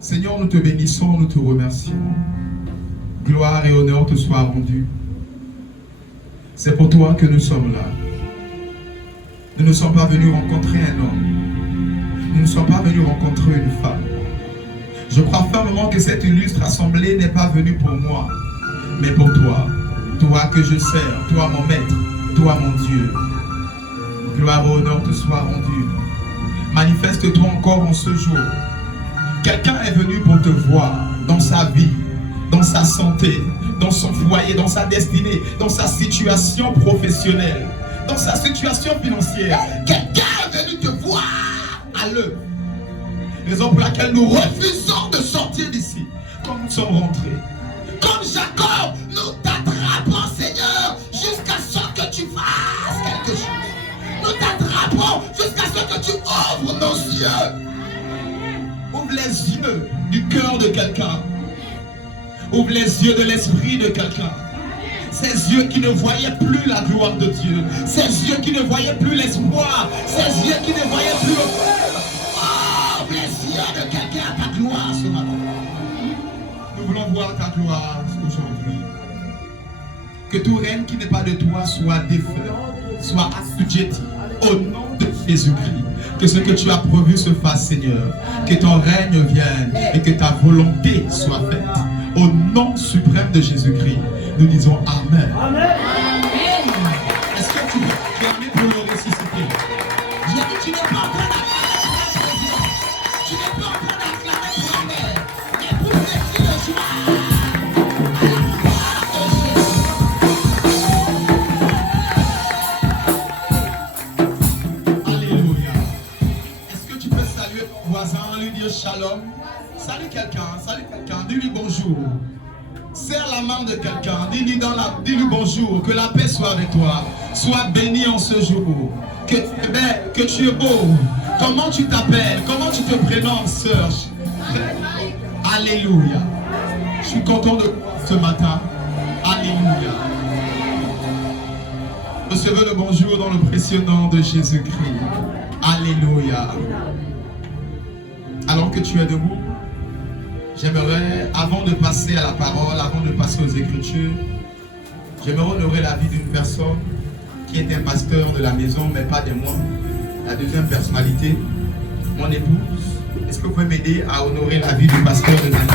Seigneur, nous te bénissons, nous te remercions. Gloire et honneur te soient rendus. C'est pour toi que nous sommes là. Nous ne sommes pas venus rencontrer un homme. Nous ne sommes pas venus rencontrer une femme. Je crois fermement que cette illustre assemblée n'est pas venue pour moi, mais pour toi. Toi que je sers, toi mon maître, toi mon Dieu. Gloire et honneur te soient rendus. Manifeste-toi encore en ce jour. Quelqu'un est venu pour te voir dans sa vie, dans sa santé, dans son foyer, dans sa destinée, dans sa situation professionnelle, dans sa situation financière. Quelqu'un est venu te voir à l'œuvre. Raison pour laquelle nous refusons de sortir d'ici comme nous sommes rentrés. Comme Jacob, nous t'attrapons, Seigneur, jusqu'à ce que tu fasses quelque chose. Nous t'attrapons jusqu'à ce que tu ouvres nos yeux. Ouvre les yeux du cœur de quelqu'un. Ouvre les yeux de l'esprit de quelqu'un. Ces yeux qui ne voyaient plus la gloire de Dieu. Ces yeux qui ne voyaient plus l'espoir. Ces yeux qui ne voyaient plus le feu. Ouvre les yeux de quelqu'un à ta gloire ce matin. Nous voulons voir ta gloire aujourd'hui. Que tout règne qui n'est pas de toi soit défait, soit assujetti au nom de Jésus-Christ. Que ce que tu as prévu se fasse, Seigneur. Que ton règne vienne et que ta volonté soit faite. Au nom suprême de Jésus-Christ, nous disons Amen. Amen. Est-ce que tu peux clamer pour le ressusciter? J'ai dit, tu n'es pas en train d'acclamer président. Tu n'es pas en train d'acclamer grand-mère. Mais pour le cri de joie. Shalom. Salut quelqu'un, dis-lui bonjour. Serre la main de quelqu'un, dis-lui bonjour, que la paix soit avec toi. Sois béni en ce jour. Que tu es belle, que tu es beau. Comment tu t'appelles, comment tu te prénommes, sœur? Alléluia. Je suis content de toi ce matin. Alléluia. Recevez le bonjour dans le précieux nom de Jésus-Christ. Alléluia. Alors que tu es debout, j'aimerais, avant de passer à la parole, avant de passer aux Écritures, j'aimerais honorer la vie d'une personne qui est un pasteur de la maison, mais pas de moi. La deuxième personnalité, mon épouse. Est-ce que vous pouvez m'aider à honorer la vie du pasteur de la maison?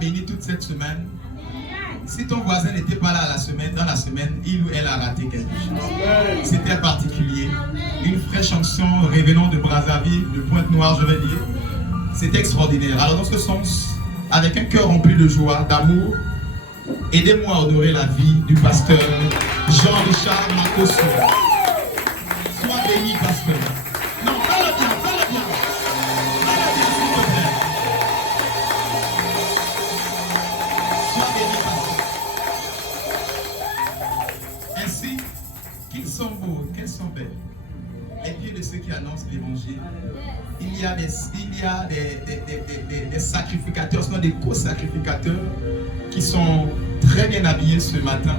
Béni toute cette semaine. Si ton voisin n'était pas là dans la semaine, il ou elle a raté quelque chose. C'était particulier. Une fraîche chanson revenant de Brazzaville, de Pointe-Noire, je vais dire. C'était extraordinaire. Alors dans ce sens, avec un cœur rempli de joie, d'amour, aidez-moi à honorer la vie du pasteur Jean-Richard Makosso. Sois béni, pasteur. Non, fais-le bien, fais-le bien. Fais-le bien, s'il te plaît. Ainsi qu'ils sont beaux, qu'elles sont belles, les pieds de ceux qui annoncent l'évangile. Il y a des sacrificateurs, sinon des co-sacrificateurs qui sont très bien habillés ce matin.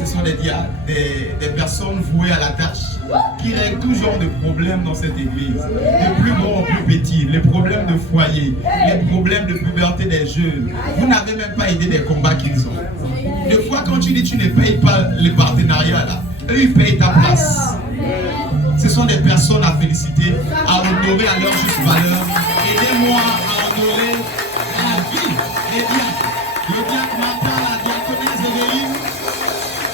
Ce sont des diacres, des personnes vouées à la tâche qui règlent tout genre de problèmes dans cette église. De plus gros au plus petit, les problèmes de foyer, les problèmes de puberté des jeunes. Vous n'avez même pas idée des combats qu'ils ont. Des fois, quand tu dis tu ne payes pas les partenariats, là, eux ils payent ta place. Ce sont des personnes à féliciter, à honorer à leur juste valeur. Aidez-moi à honorer la vie des diacres. Le diacre Martin, la diaconesse Evelyne,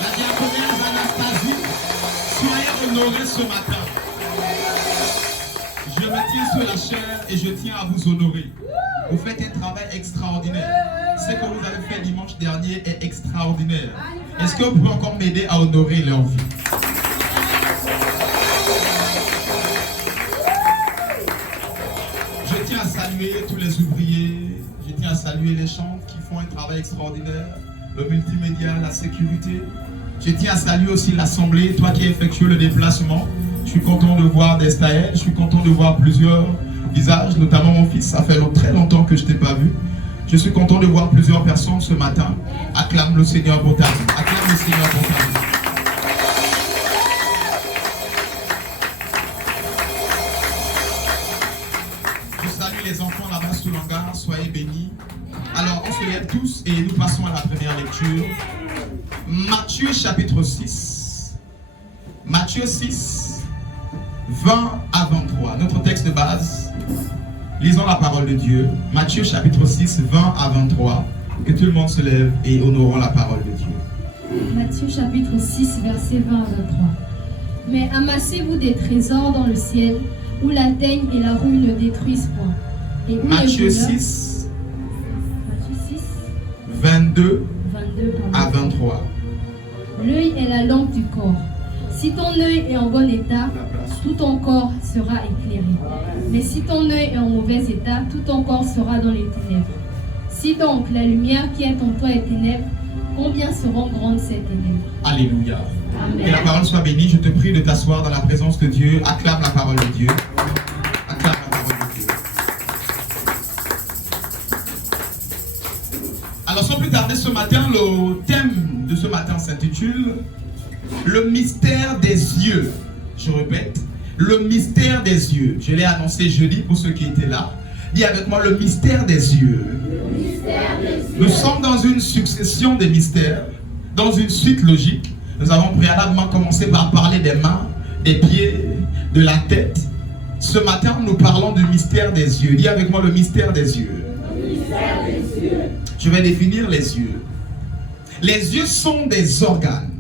la diaconesse Anastasie, soyez honorés ce matin. Je me tiens sur la chair et je tiens à vous honorer. Vous faites un travail extraordinaire. Ce que vous avez fait dimanche dernier est extraordinaire. Est-ce que vous pouvez encore m'aider à honorer leur vie? Je tiens à saluer tous les ouvriers. Je tiens à saluer les chantres qui font un travail extraordinaire. Le multimédia, la sécurité. Je tiens à saluer aussi l'assemblée, toi qui as effectué le déplacement. Je suis content de voir Destaël, je suis content de voir plusieurs visages, notamment mon fils. Ça fait très longtemps que je ne t'ai pas vu. Je suis content de voir plusieurs personnes ce matin. Acclame le Seigneur pour ta vie. Acclame le Seigneur pour ta vie. Je salue les enfants là-bas sous l'hangar. Soyez bénis. Alors, on se lève tous et nous passons à la première lecture. Matthieu chapitre 6. Matthieu 6, 20 à 23. Notre texte de base. Lisons la parole de Dieu. Matthieu chapitre 6, 20 à 23. Que tout le monde se lève et honorons la parole de Dieu. Matthieu chapitre 6, versets 20 à 23. Mais amassez-vous des trésors dans le ciel, où la teigne et la rouille ne détruisent point. Et où Matthieu les 6, Matthieu 6, 22 22 à 23. L'œil est la lampe du corps. Si ton œil est en bon état, tout ton corps sera éclairé. Mais si ton œil est en mauvais état, tout ton corps sera dans les ténèbres. Si donc la lumière qui est en toi est ténèbres, combien seront grandes ces ténèbres? Alléluia. Amen. Que la parole soit bénie. Je te prie de t'asseoir dans la présence de Dieu. Acclame la parole de Dieu. Acclame la parole de Dieu. Alors sans plus tarder, ce matin, le thème de ce matin s'intitule le mystère des yeux. Je répète, le mystère des yeux. Je l'ai annoncé jeudi pour ceux qui étaient là. Dis avec moi le mystère des yeux. Le mystère des yeux. Nous sommes dans une succession de mystères, dans une suite logique. Nous avons préalablement commencé par parler des mains, des pieds, de la tête. Ce matin, nous parlons du mystère des yeux. Dis avec moi le mystère des yeux. Le mystère des yeux. Je vais définir les yeux. Les yeux sont des organes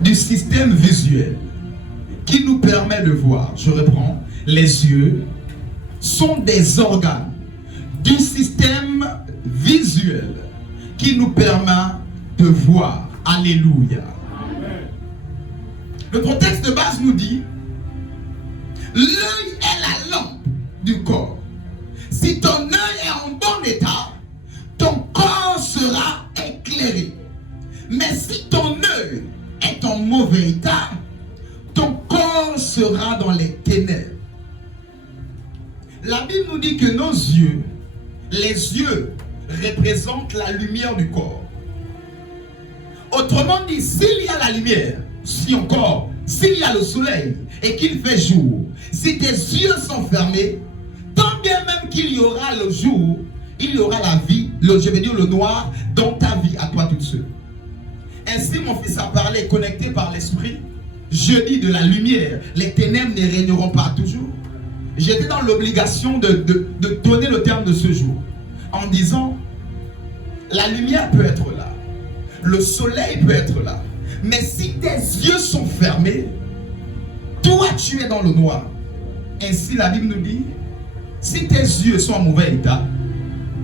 du système visuel qui nous permet de voir. Je reprends. Les yeux sont des organes du système visuel qui nous permet de voir. Alléluia. Notre texte de base nous dit: l'œil est la lampe du corps. Si ton œil est en bon état, ton corps sera éclairé. Mais si ton œil est en mauvais état, ton corps sera dans les ténèbres. La Bible nous dit que nos yeux, les yeux représentent la lumière du corps. Autrement dit, s'il y a la lumière, si encore, s'il y a le soleil et qu'il fait jour, si tes yeux sont fermés, tant bien même qu'il y aura le jour, il y aura la vie, je veux dire le noir, dans ta vie à toi toute seule. Ainsi mon fils a parlé, connecté par l'esprit. Je dis de la lumière, les ténèbres ne régneront pas toujours. J'étais dans l'obligation de donner le terme de ce jour, en disant, la lumière peut être là, le soleil peut être là, mais si tes yeux sont fermés, toi tu es dans le noir. Ainsi la Bible nous dit, si tes yeux sont en mauvais état,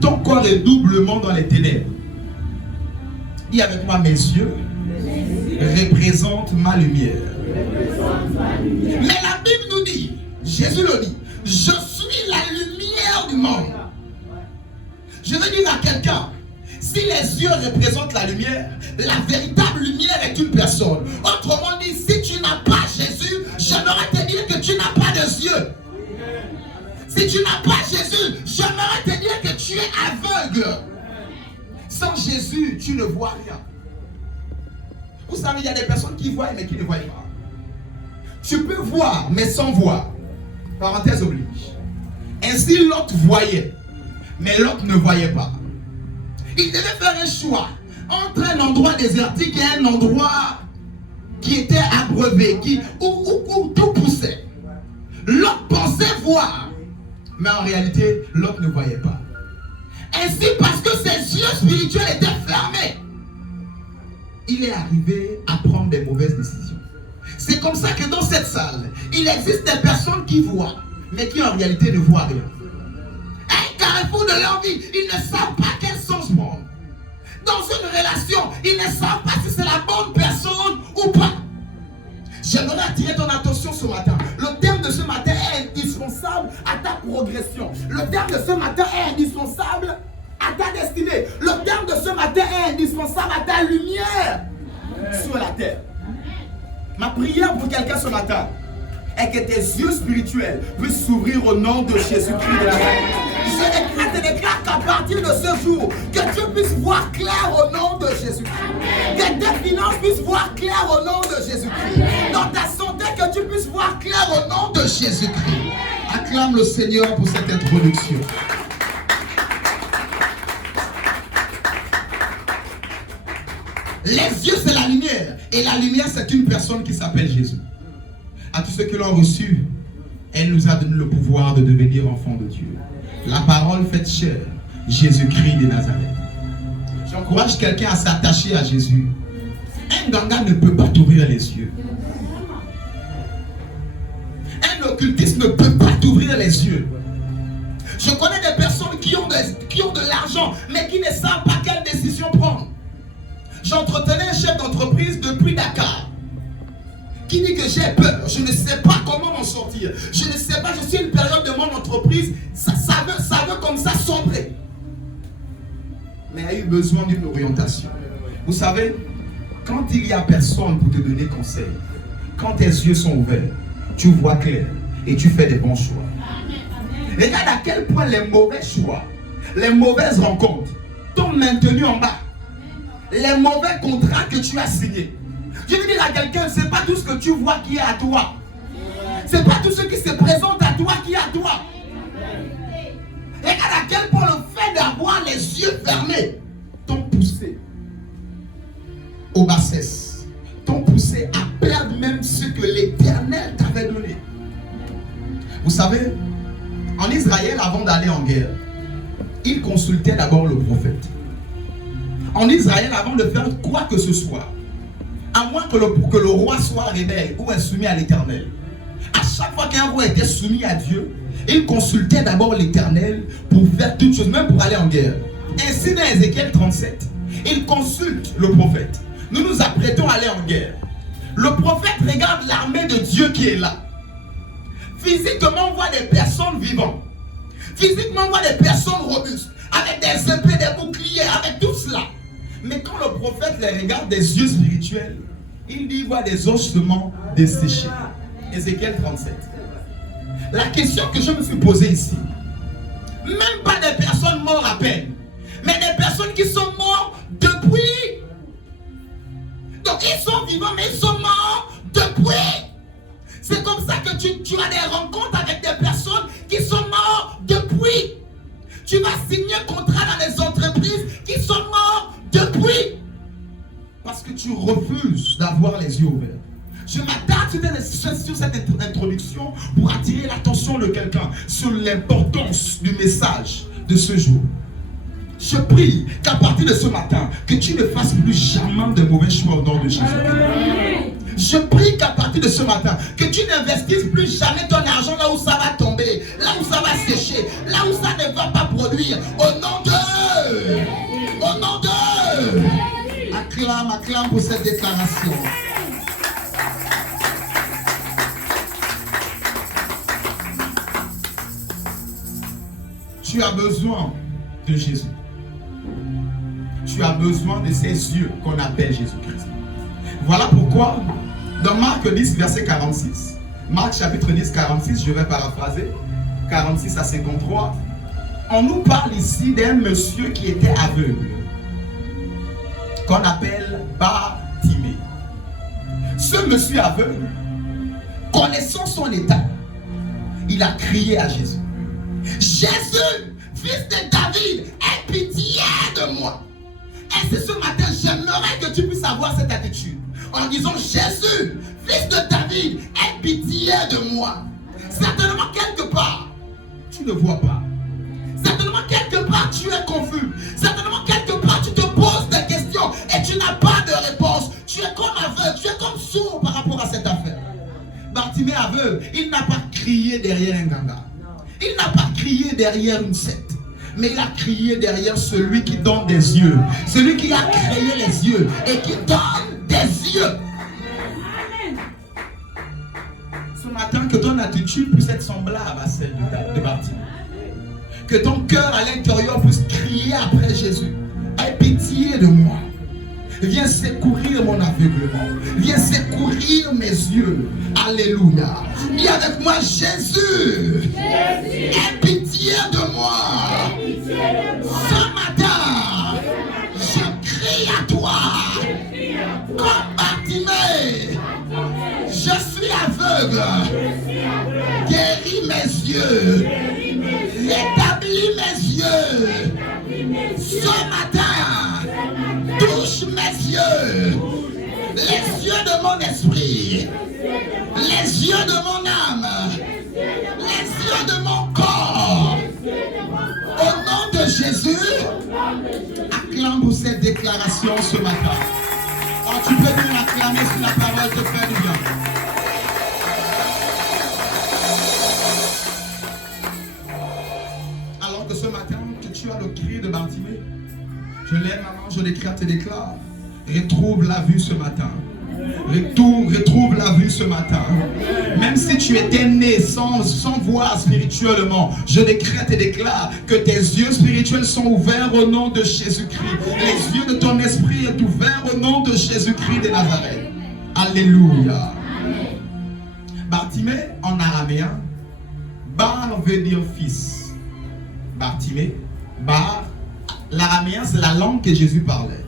ton corps est doublement dans les ténèbres. Dis avec moi, mes yeux représentent ma lumière. Mais la Bible nous dit, Jésus le dit, je suis la lumière du monde. Je veux dire à quelqu'un, si les yeux représentent la lumière, la véritable lumière est une personne. Autrement dit, si tu n'as pas Jésus, j'aimerais te dire que tu n'as pas de yeux. Si tu n'as pas Jésus, j'aimerais te dire que tu es aveugle. Sans Jésus, tu ne vois rien. Vous savez, il y a des personnes qui voient mais qui ne voient pas. Tu peux voir mais sans voir. Parenthèse oblige. Ainsi Lot voyait, mais Lot ne voyait pas. Il devait faire un choix entre un endroit désertique et un endroit qui était abreuvé, où tout poussait. Lot pensait voir, mais en réalité, Lot ne voyait pas. Ainsi, parce que ses yeux spirituels étaient fermés, il est arrivé à prendre des mauvaises décisions. C'est comme ça que dans cette salle, il existe des personnes qui voient, mais qui en réalité ne voient rien. Un carrefour de leur vie, ils ne savent pas quel sens prendre. Dans une relation, ils ne savent pas si c'est la bonne personne ou pas. J'aimerais attirer ton attention ce matin. Le thème de ce matin est indispensable à ta progression. Le thème de ce matin est indispensable à ta destinée. Le thème de ce matin est indispensable à ta lumière sur la terre. Ma prière pour quelqu'un ce matin est que tes yeux spirituels puissent s'ouvrir au nom de Jésus-Christ de Nazareth. Je déclare qu'à partir de ce jour, que tu puisses voir clair au nom de Jésus-Christ. Que tes finances puissent voir clair au nom de Jésus-Christ. Dans ta santé, que tu puisses voir clair au nom de Jésus-Christ. Acclame le Seigneur pour cette introduction. Les yeux, c'est la lumière. Et la lumière, c'est une personne qui s'appelle Jésus. À tous ceux qui l'ont reçu, elle nous a donné le pouvoir de devenir enfants de Dieu. La parole faite chair, Jésus-Christ de Nazareth. J'encourage quelqu'un à s'attacher à Jésus. Un ganga ne peut pas t'ouvrir les yeux. Un occultiste ne peut pas t'ouvrir les yeux. Je connais des personnes qui ont de l'argent, mais qui ne savent pas quelle décision prendre. J'entretenais un chef d'entreprise depuis Dakar qui dit que j'ai peur, je ne sais pas comment m'en sortir, je ne sais pas, je suis une période de mon entreprise, ça veut comme ça sombrer. Mais il a eu besoin d'une orientation. Vous savez, quand il n'y a personne pour te donner conseil, quand tes yeux sont ouverts, tu vois clair et tu fais des bons choix. Regarde à quel point les mauvais choix, les mauvaises rencontres t'ont maintenu en bas. Les mauvais contrats que tu as signés. Je veux dire à quelqu'un, ce n'est pas tout ce que tu vois qui est à toi. Ce n'est pas tout ce qui se présente à toi qui est à toi. Regarde à quel point le fait d'avoir les yeux fermés t'ont poussé aux bassesses, t'ont poussé à perdre même ce que l'Éternel t'avait donné. Vous savez, en Israël, avant d'aller en guerre, ils consultaient d'abord le prophète. En Israël, avant de faire quoi que ce soit, à moins que le roi soit rebelle ou insoumis à l'Éternel, à chaque fois qu'un roi était soumis à Dieu, il consultait d'abord l'Éternel pour faire toutes choses, même pour aller en guerre. Ainsi, dans Ézéchiel 37, il consulte le prophète. Nous nous apprêtons à aller en guerre. Le prophète regarde l'armée de Dieu qui est là. Physiquement, on voit des personnes vivantes. Physiquement, on voit des personnes robustes, avec des épées, des boucliers, avec tout cela. Mais quand le prophète les regarde des yeux spirituels, il dit, il voit des ossements desséchés. Ézéchiel 37. La question que je me suis posée ici, même pas des personnes mortes à peine, mais des personnes qui sont mortes depuis. Donc ils sont vivants, mais ils sont morts depuis. C'est comme ça que tu as des rencontres avec des personnes qui sont mortes depuis. Tu vas signer un contrat dans des entreprises qui sont mortes depuis. Parce que tu refuses d'avoir les yeux ouverts. Je m'attarde sur cette introduction pour attirer l'attention de quelqu'un sur l'importance du message de ce jour. Je prie qu'à partir de ce matin, que tu ne fasses plus jamais de mauvais choix au nom de Jésus. Je prie qu'à partir de ce matin, que tu n'investisses plus jamais ton argent là où ça va tomber, là où ça va sécher, là où ça ne va pas produire. Au nom de... Au nom de... Acclame pour cette déclaration. Tu as besoin de Jésus. Tu as besoin de ces yeux qu'on appelle Jésus-Christ. Voilà pourquoi, dans Marc 10, verset 46, Marc chapitre 10, 46, je vais paraphraser, 46 à 53, on nous parle ici d'un monsieur qui était aveugle, qu'on appelle Bartimée. Ce monsieur aveugle, connaissant son état, il a crié à Jésus. Jésus, fils de David, aie pitié de moi. Et c'est ce matin, j'aimerais que tu puisses avoir cette attitude. En disant, Jésus, fils de David, aie pitié de moi. Certainement quelque part, tu ne vois pas. Certainement quelque part, tu es confus. Certainement quelque part, tu te poses des questions et tu n'as pas de réponse. Tu es comme aveugle, tu es comme sourd par rapport à cette affaire. Bartimée aveugle, il n'a pas crié derrière un ganga. Il n'a pas crié derrière une secte. Mais il a crié derrière celui qui donne des yeux. Celui qui a créé les yeux et qui donne des yeux. Ce matin, que ton attitude puisse être semblable à celle de Bartimée. Que ton cœur à l'intérieur puisse crier après Jésus. Aie pitié de moi. Viens secourir mon aveuglement. Viens secourir mes yeux. Alléluia. Dis avec moi, Jésus. Aie pitié de moi. Ce matin, je crie à toi. Comme Bartimée. Je suis aveugle. Guéris mes yeux. Rétablis mes yeux. Ce matin, touche mes yeux. Les yeux de mon esprit. Les yeux de mon âme. Les yeux de mon corps. Au nom de Jésus, acclame pour cette déclaration ce matin. Oh, tu peux bien acclamer si la parole te fait du bien. Alors que ce matin, que tu as le cri de Bartimée, je lève ma main, je déclare, te déclare. Retrouve la vue ce matin. Retrouve la vue ce matin. Même si tu étais né sans voir spirituellement, je décrète et déclare que tes yeux spirituels sont ouverts au nom de Jésus-Christ. Les yeux de ton esprit sont ouverts au nom de Jésus-Christ de Nazareth. Alléluia. Bartimée en araméen, Bar veut dire fils. Bartimée, Bar, l'araméen c'est la langue que Jésus parlait.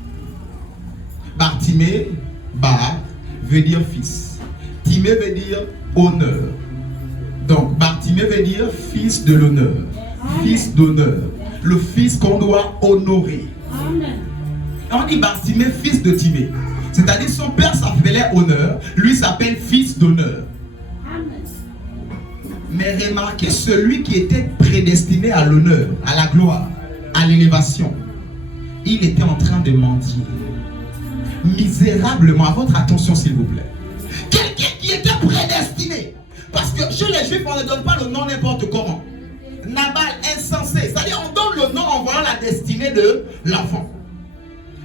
Bartimée, Bar veut dire fils. Timée veut dire honneur. Donc Bartimée veut dire fils de l'honneur. Fils d'honneur. Le fils qu'on doit honorer. Amen. On dit Bartimée, fils de Timée. C'est-à-dire son père s'appelait honneur, lui s'appelle fils d'honneur. Mais remarquez, celui qui était prédestiné à l'honneur, à la gloire, à l'élévation, il était en train de mentir. Misérablement, à votre attention s'il vous plaît. Quelqu'un qui était prédestiné. Parce que chez les Juifs, on ne donne pas le nom n'importe comment. Nabal, insensé. C'est-à-dire, on donne le nom en voyant la destinée de l'enfant.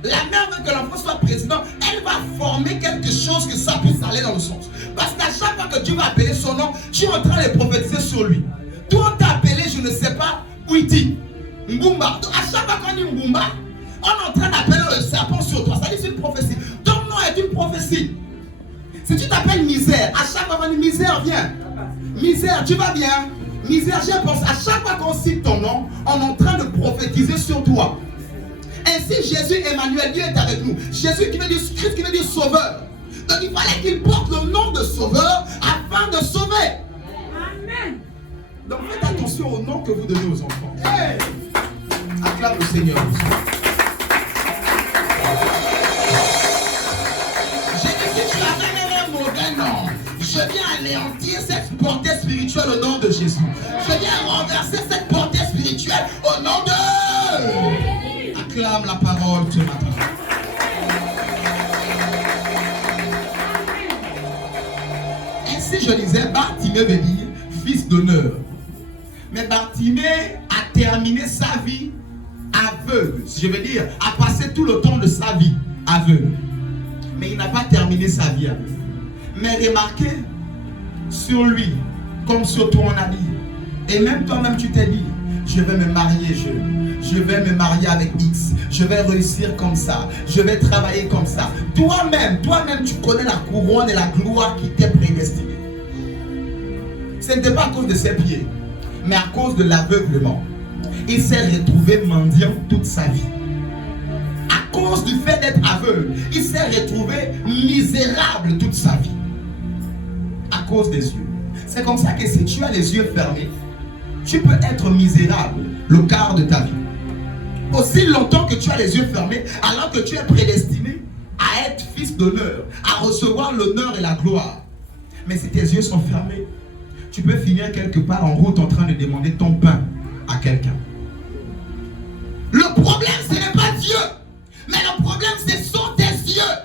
La mère veut que l'enfant soit président, elle va former quelque chose que ça puisse aller dans le sens. Parce qu'à chaque fois que tu vas appeler son nom, tu es en train de prophétiser sur lui. Toi, on t'a appelé, je ne sais pas, Ouiti, Mbumba. Donc, à chaque fois qu'on dit Mbumba, on est en train d'appeler le serpent sur toi. Ça dit c'est une prophétie. Ton nom est une prophétie. Si tu t'appelles misère, à chaque fois qu'on dit misère, viens. Misère, tu vas bien. Misère, j'ai pensé. À chaque fois qu'on cite ton nom, on est en train de prophétiser sur toi. Ainsi, Jésus, Emmanuel, Dieu est avec nous. Jésus qui veut dire Christ, qui veut dire sauveur. Donc il fallait qu'il porte le nom de sauveur afin de sauver. Amen. Donc faites attention au nom que vous donnez aux enfants. Hey! Acclame le Seigneur. J'ai dit si tu avais même un mauvais nom, je viens anéantir cette portée spirituelle au nom de Jésus. Je viens renverser cette portée spirituelle au nom de... Acclame la parole ce matin. Ainsi je disais, Bartimée veut dire fils d'honneur. Mais Bartimée a terminé sa vie aveugle. Je veux dire, a passé tout le temps de sa vie aveugle. Mais il n'a pas terminé sa vie aveugle. Mais remarquez, sur lui, comme sur toi on a dit, et même toi-même tu t'es dit, je vais me marier jeune. Je vais me marier avec X. Je vais réussir comme ça. Je vais travailler comme ça. Toi-même, tu connais la couronne et la gloire qui t'est prédestinée. Ce n'était pas à cause de ses pieds, mais à cause de l'aveuglement. Il s'est retrouvé mendiant toute sa vie. À cause cause du fait d'être aveugle, il s'est retrouvé misérable toute sa vie. À cause des yeux. C'est comme ça que si tu as les yeux fermés, tu peux être misérable le quart de ta vie. Aussi longtemps que tu as les yeux fermés, alors que tu es prédestiné à être fils d'honneur, à recevoir l'honneur et la gloire. Mais si tes yeux sont fermés, tu peux finir quelque part en route en train de demander ton pain à quelqu'un. Le problème, ce n'est pas Dieu, mais le problème, ce sont tes yeux.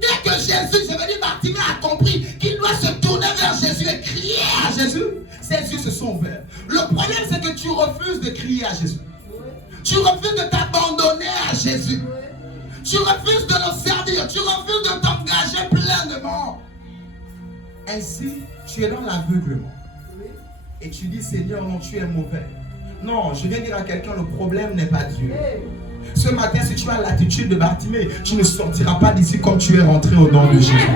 Dès que Jésus, je veux dire, Bartimée a compris qu'il doit se tourner vers Jésus et crier à Jésus, ses yeux se sont ouverts. Le problème, c'est que tu refuses de crier à Jésus. Tu refuses de t'abandonner à Jésus. Tu refuses de le servir. Tu refuses de t'engager pleinement. Ainsi, tu es dans l'aveuglement. Et tu dis, Seigneur, non, tu es mauvais. Non, je viens dire à quelqu'un, le problème n'est pas Dieu. Ce matin, si tu as l'attitude de Bartimée, tu ne sortiras pas d'ici comme tu es rentré au nom de Jésus.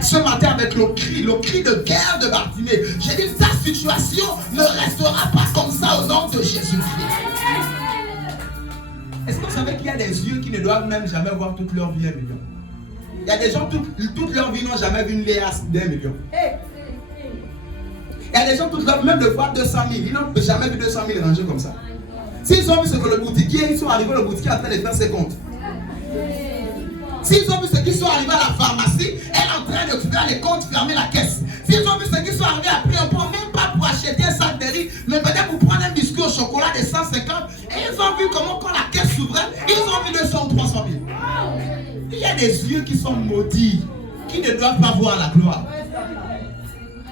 Ce matin, avec le cri de guerre de Bartimée, j'ai dit, ta situation ne restera pas comme ça au nom de Jésus-Christ. Est-ce que vous savez qu'il y a des yeux qui ne doivent même jamais voir toute leur vie 1 million? Il y a des gens, toute leur vie n'ont jamais vu une liasse d'1 million. Il y a des gens, toute leur vie, même de voir 200 000, ils n'ont jamais vu 200 000 rangés comme ça. S'ils ont vu ce que le boutiquier, ils sont arrivés au boutiquier en train de faire ses comptes. S'ils ont vu ce qu'ils sont arrivés à la pharmacie, elle est en train de faire les comptes, fermer la caisse. S'ils ont vu ce qu'ils sont arrivés après, on ne prend même pas pour acheter un sac de riz, mais peut-être pour prendre un biscuit au chocolat de 150. Et ils ont vu comment quand la caisse s'ouvrait, ils ont vu 200 ou 300 000. Il y a des yeux qui sont maudits, qui ne doivent pas voir la gloire.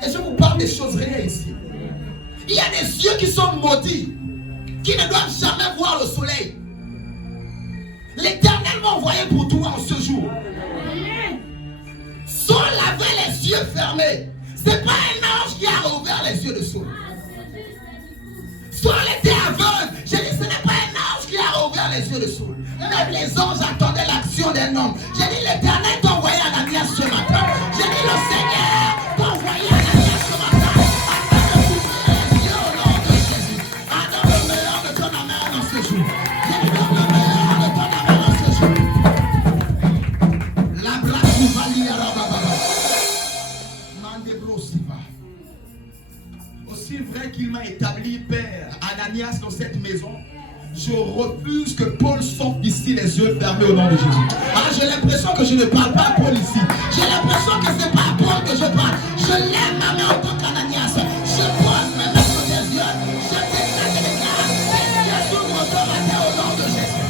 Et je vous parle des choses réelles ici. Il y a des yeux qui sont maudits, qui ne doivent jamais voir le soleil. L'Éternel m'a envoyé pour toi en ce jour. Saul avait les yeux fermés. Ce n'est pas un ange qui a rouvert les yeux de Saul. Saul était aveugle. J'ai dit, ce n'est pas un ange qui a rouvert les yeux de Saul. Même les anges attendaient l'action d'un homme. J'ai dit, l'Éternel t'a envoyé Ananias ce matin. J'ai dit, le Seigneur t'a envoyé Ananias ce matin. Afin de t'ouvrir les yeux au nom de Jésus. Donne le meilleur de ton amour dans ce jour. J'ai dit, donne le meilleur de ton amour dans ce jour. La brasse nous va lire à la baba. Mandebro-siva. Aussi vrai qu'il m'a établi Père Ananias dans cette maison, je refuse que Paul sorte d'ici les yeux fermés au nom de Jésus. J'ai l'impression que je ne parle pas à Paul ici. J'ai l'impression que ce n'est pas à Paul que je parle. Je lève ma main en tant qu'Ananias. Je pose mes mains sur tes yeux. Je t'éclate et déclare. Tes yeux s'ouvrent ce matin au nom de Jésus.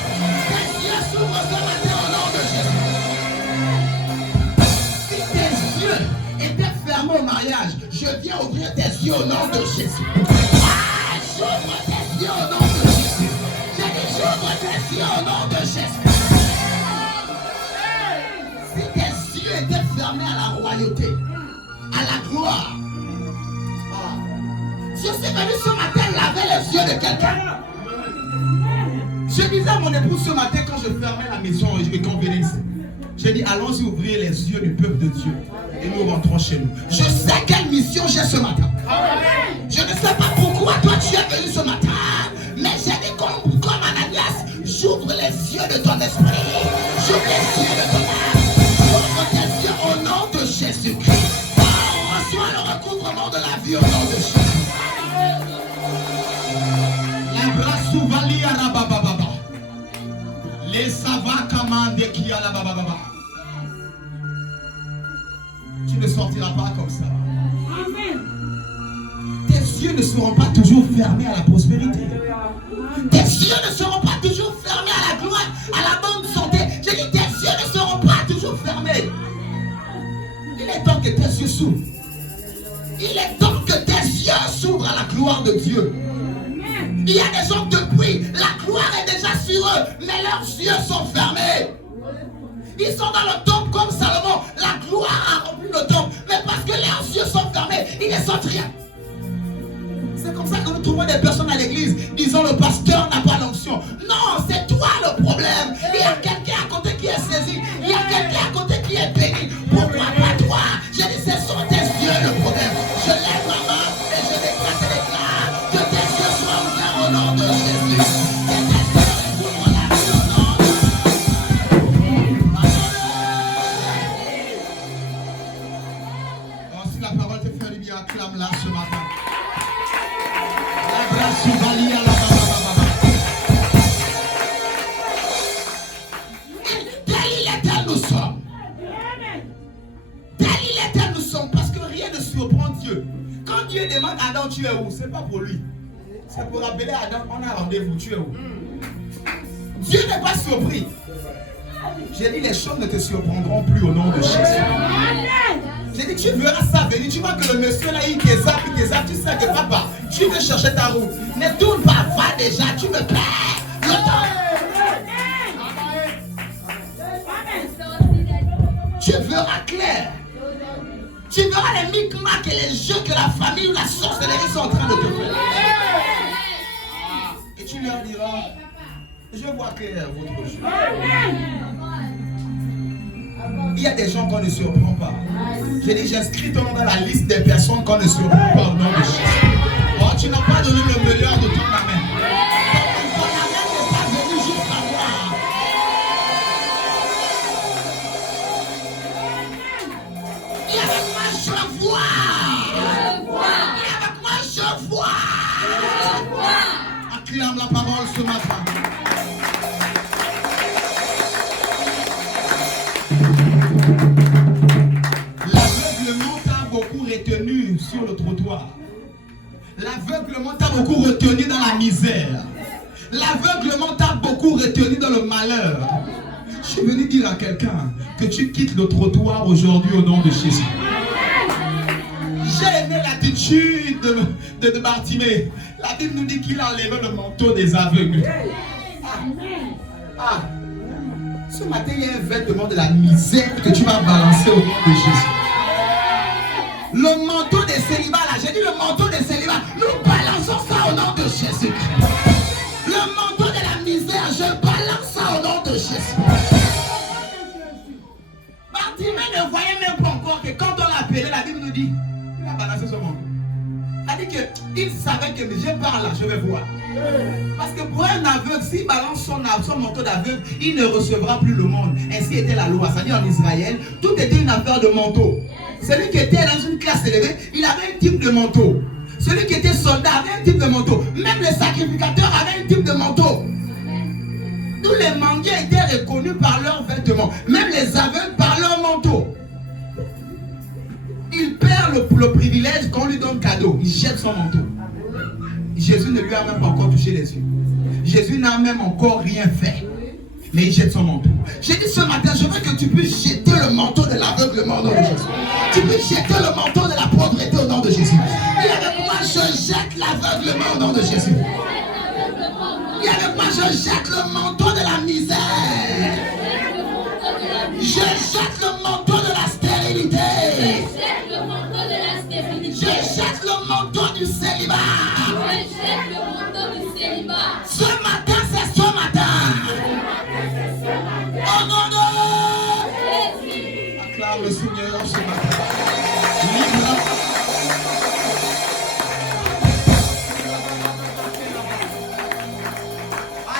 Tes yeux s'ouvrent ce matin au nom de Jésus. Si tes yeux étaient fermés au mariage, je viens ouvrir tes yeux au nom de Jésus. J'ouvre tes yeux au nom de Jésus. J'ai dit, j'ouvre tes yeux au nom de Jésus. Si tes yeux étaient fermés à la royauté, à la gloire, je suis venu ce matin laver les yeux de quelqu'un. Je disais à mon épouse ce matin quand je fermais la maison et qu'on venait ici, j'ai dit, allons-y ouvrir les yeux du peuple de Dieu et nous rentrons chez nous. Je sais quelle mission j'ai ce matin. Je ne sais pas pourquoi toi tu es venu ce matin, mais j'ai dit comme Ananias, j'ouvre les yeux de ton esprit, j'ouvre les yeux de ton âme, j'ouvre tes yeux au nom de Jésus-Christ. Reçois le recouvrement de la vie au nom de Jésus. La brasouvali à la babababa. Les savakamande qui a la babababa. Tu ne sortiras pas comme ça. Amen. Tes yeux ne seront pas toujours fermés à la prospérité. Tes yeux ne seront pas toujours fermés à la gloire, à la bonne santé. J'ai dit, tes yeux ne seront pas toujours fermés. Il est temps que tes yeux s'ouvrent. Il est temps que tes yeux s'ouvrent à la gloire de Dieu. Il y a des gens depuis, la gloire est déjà sur eux, mais leurs yeux sont fermés. Ils sont dans le temple comme Salomon. La gloire a rempli le temple, mais parce que leurs yeux sont fermés, ils ne sentent rien. C'est comme ça que nous trouvons des personnes à l'église disant le pasteur n'a pas l'onction. Non, c'est toi le problème. Il y a quelqu'un à côté qui est saisi. Il y a quelqu'un à côté qui est béni. Pourquoi pas toi? J'ai dit, ce sont tes yeux le problème. Je lève ma main et je déclare que tes yeux soient ouverts au nom de Jésus. Que tes yeux ouvrent la vie au nom de Jésus. parole te fait du bien, acclame-la ce matin. La grâce souvalie à la baba. Tel il est, tel nous sommes. Tel il est, tel nous sommes. Parce que rien ne surprend Dieu. Quand Dieu demande à Adam, tu es où? C'est pas pour lui. C'est pour rappeler à Adam, on a rendez-vous, tu es où? Dieu n'est pas surpris. J'ai dit, les choses ne te surprendront plus au nom de Jésus. J'ai dit, tu verras ça venir. Tu vois que le monsieur là, il te zappe. Tu sais que papa, tu veux chercher ta route. Ne tourne pas, va déjà, tu me perds le temps. Tu verras clair. Tu verras les micmacs et les jeux que la famille ou la sorcellerie sont en train de te faire. Et tu leur diras, je vois clair votre jeu. Il y a des gens qu'on ne surprend pas. J'ai dit, j'inscris ton nom dans la liste des personnes qu'on ne surprend pas au nom de Jésus. Oh, tu n'as pas donné le meilleur de ton amen. Ton amen n'est pas venu jusqu'à moi. Et avec moi, je vois. Et avec moi, je vois. Acclame la parole ce matin. Retenu sur le trottoir. L'aveuglement t'a beaucoup retenu dans la misère. L'aveuglement t'a beaucoup retenu dans le malheur. Je suis venu dire à quelqu'un que tu quittes le trottoir aujourd'hui au nom de Jésus. J'ai aimé l'attitude de Bartimée. La Bible nous dit qu'il a enlevé le manteau des aveugles. Ce matin, il y a un vêtement de la misère que tu vas balancer au nom de Jésus. Le manteau des célibats là, j'ai dit le manteau des célibats, nous balançons ça au nom de Jésus. Le manteau de la misère, je balance ça au nom de Jésus. Bartimée ne voyait même pas encore que quand on l'a appelé, la Bible nous dit, il a balancé ce manteau. Il dit qu'il savait que je parle là, je vais voir. Parce que pour un aveugle, s'il balance son manteau d'aveugle, il ne recevra plus le monde. Ainsi était la loi. C'est-à-dire en Israël, tout était une affaire de manteau. Celui qui était dans une classe élevée, il avait un type de manteau. Celui qui était soldat avait un type de manteau. Même les sacrificateurs avaient un type de manteau. Tous les mendiants étaient reconnus par leurs vêtements. Même les aveugles par leur manteau. Il perd le privilège qu'on lui donne cadeau. Il jette son manteau. Jésus ne lui a même pas encore touché les yeux. Jésus n'a même encore rien fait. Mais il jette son manteau. J'ai dit ce matin, je veux que tu puisses jeter le manteau de l'aveuglement au nom de Jésus. Tu puisses jeter le manteau de la pauvreté au nom de Jésus. Et avec moi, je jette l'aveuglement au nom de Jésus. Et avec moi, je jette le manteau de la misère. Je jette le manteau de la stérilité. Je jette le manteau du célibat. Ce matin, c'est ce matin. Oh non, non. Acclame le Seigneur ce matin. Libre.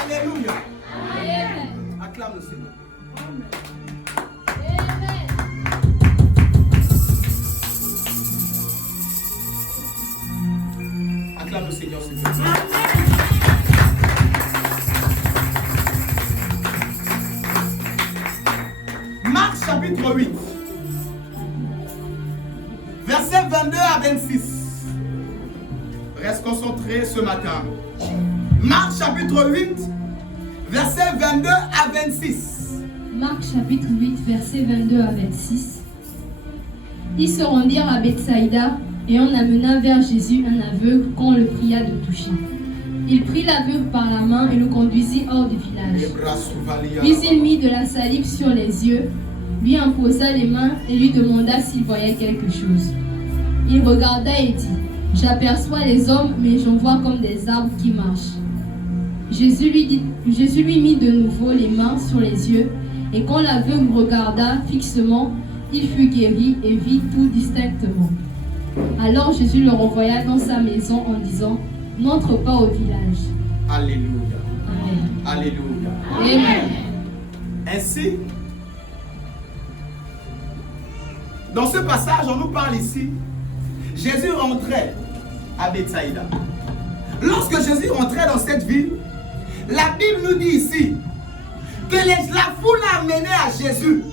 Alléluia. Acclame le Seigneur. Acclame le Seigneur, s'il te plaît. Marc chapitre 8, versets 22 à 26. Reste concentré ce matin. Marc chapitre 8, versets 22 à 26. Marc chapitre 8, versets 22 à 26. Ils se rendirent à Bethsaïda et on amena vers Jésus un aveugle qu'on le pria de toucher. Il prit l'aveugle par la main et le conduisit hors du village. Puis il mit de la salive sur les yeux, lui imposa les mains et lui demanda s'il voyait quelque chose. Il regarda et dit, « J'aperçois les hommes, mais j'en vois comme des arbres qui marchent. » Jésus lui mit de nouveau les mains sur les yeux, et quand l'aveugle regarda fixement, il fut guéri et vit tout distinctement. Alors Jésus le renvoya dans sa maison en disant, « N'entre pas au village. » Alléluia. Amen. Alléluia. Amen. Ainsi, dans ce passage, on nous parle ici Jésus rentrait à Bethsaïda. Lorsque Jésus rentrait dans cette ville, la Bible nous dit ici que la foule a amené à Jésus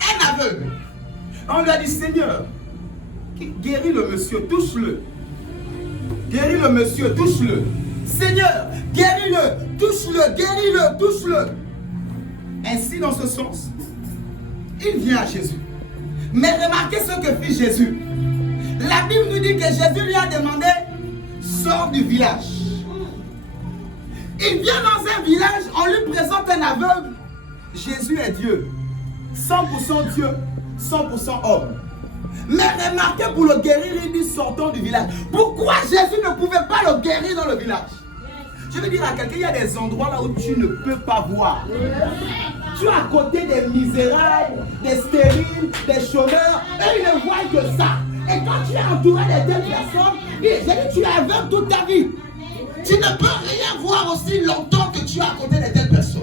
un aveugle. On lui a dit, Seigneur, guéris le monsieur, touche-le. Guéris le monsieur, touche-le. Seigneur, guéris-le, touche-le, guéris-le, touche-le. Ainsi, dans ce sens, il vient à Jésus. Mais remarquez ce que fit Jésus. La Bible nous dit que Jésus lui a demandé, sors du village. Il vient dans un village, on lui présente un aveugle. Jésus est Dieu. 100% Dieu, 100% homme. Mais remarquez, pour le guérir, il dit sortons du village. Pourquoi Jésus ne pouvait pas le guérir dans le village? Je veux dire à quelqu'un, il y a des endroits là où tu ne peux pas voir. Tu es à côté des misérables, des stériles, des chômeurs, et ils ne voient que ça. Et quand tu es entouré de telles personnes, j'ai dit tu es aveugle toute ta vie. Tu ne peux rien voir aussi longtemps que tu es à côté de telles personnes.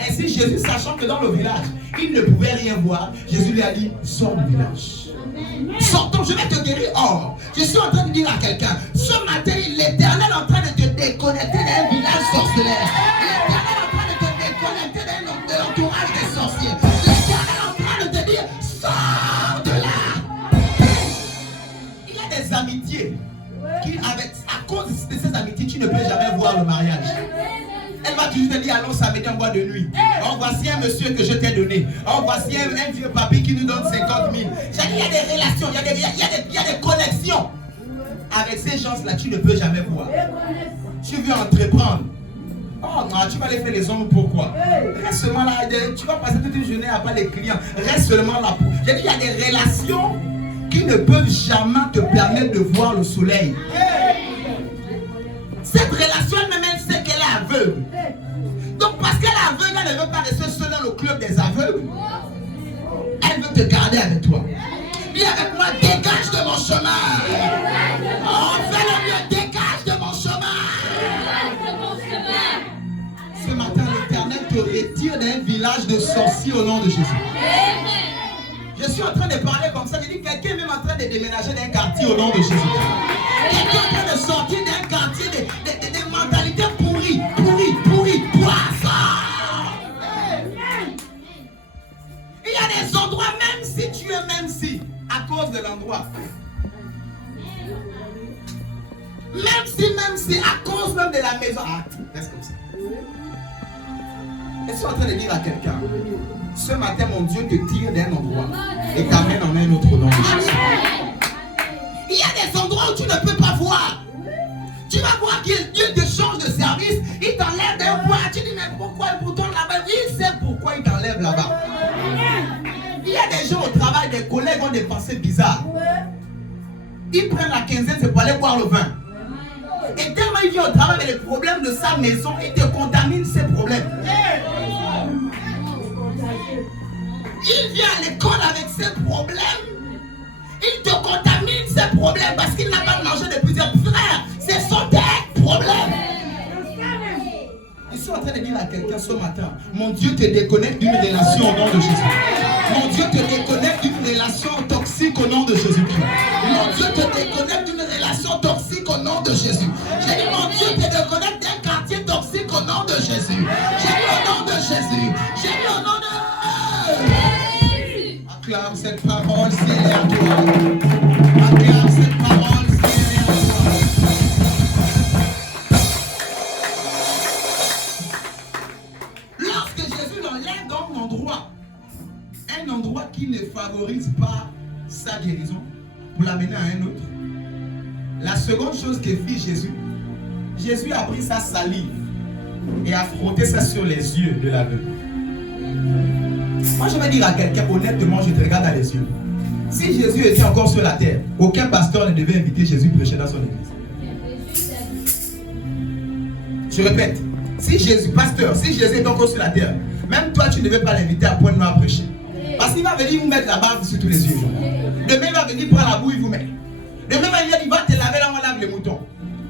Ainsi Jésus, sachant que dans le village, il ne pouvait rien voir, Jésus lui a dit, sors du village. Sortons, je vais te guérir. Or, je suis en train de dire à quelqu'un, ce matin, l'Éternel est en train de te déconnecter d'un village sorcellaire. L'Éternel est en train de te déconnecter de l'entourage des sorciers. L'Éternel est en train de te dire, sors de là. Il y a des amitiés qui, à cause de ces amitiés, tu ne peux jamais voir le mariage. Elle va toujours te dire, allons samedi en bois de nuit. Oh, voici un monsieur que je t'ai donné. Oh, voici un vieux papy qui nous donne 50 000. J'ai dit, il y a des relations, il y a des connexions. Avec ces gens-là, tu ne peux jamais voir. Tu veux entreprendre. Oh non, tu vas aller faire les ongles, pourquoi? Reste seulement là, tu vas passer toute une journée à pas les clients. Reste seulement là. J'ai dit, il y a des relations qui ne peuvent jamais te permettre de voir le soleil. Cette relation, elle-même, elle sait qu'elle est aveugle. Donc, parce qu'elle est aveugle, elle ne veut pas rester seule dans le club des aveugles. Elle veut te garder avec toi. Viens avec moi, dégage de mon chemin. Oh, fais le mieux, dégage de mon chemin. Ce matin, l'Éternel te retire d'un village de sorciers au nom de Jésus. Je suis en train de parler comme ça. Je dis, quelqu'un est même en train de déménager d'un quartier au nom de Jésus. Quelqu'un est en train de sortir d'un quartier de mentalités pourries, poissons. Il y a des endroits, même si, à cause de l'endroit. Même si, à cause même de la maison. Ah, reste comme ça. Je suis en train de dire à quelqu'un, ce matin, mon Dieu te tire d'un endroit et t'amène en un autre nom de Jésus. Il y a des endroits où tu ne peux pas voir. Tu vas voir que Dieu te change de service, il t'enlève d'un point. Tu dis, mais pourquoi il pourtant là-bas? Il sait pourquoi il t'enlève là-bas. Il y a des gens au travail, des collègues ont des pensées bizarres. Ils prennent la quinzaine, c'est pour aller boire le vin. Et tellement il vient au travail avec les problèmes de sa maison, il te contamine ses problèmes. Il vient à l'école avec ses problèmes. Il te contamine ses problèmes parce qu'il n'a pas mangé depuis plusieurs frères. Ce sont des problèmes. Je suis en train de dire à quelqu'un ce matin, mon Dieu te déconnecte d'une relation au nom de Jésus. Mon Dieu te déconnecte d'une relation toxique au nom de Jésus-Christ. Mon Dieu te déconnecte d'une relation toxique au nom de Jésus. J'ai dit, mon Dieu te déconnecte d'un quartier toxique au nom de Jésus. J'ai dit au nom de Jésus. J'ai dit au nom de... Acclame cette parole si elle est à toi. Acclame cette parole si elle est à toi. Lorsque Jésus l'enlève dans un endroit qui ne favorise pas sa guérison, pour l'amener à un autre, la seconde chose que fit Jésus a pris sa salive et a frotté ça sur les yeux de l'aveugle. Moi, je vais dire à quelqu'un, honnêtement, je te regarde dans les yeux. Si Jésus était encore sur la terre, aucun pasteur ne devait inviter Jésus à prêcher dans son église. Je répète, si Jésus est encore sur la terre, même toi, tu ne devais pas l'inviter à Pointe-Noire à prêcher. Parce qu'il va venir vous mettre la barbe sur tous les yeux. Demain, il va venir prendre la bouille, vous mettre. Demain, il va te laver là, on lave les moutons.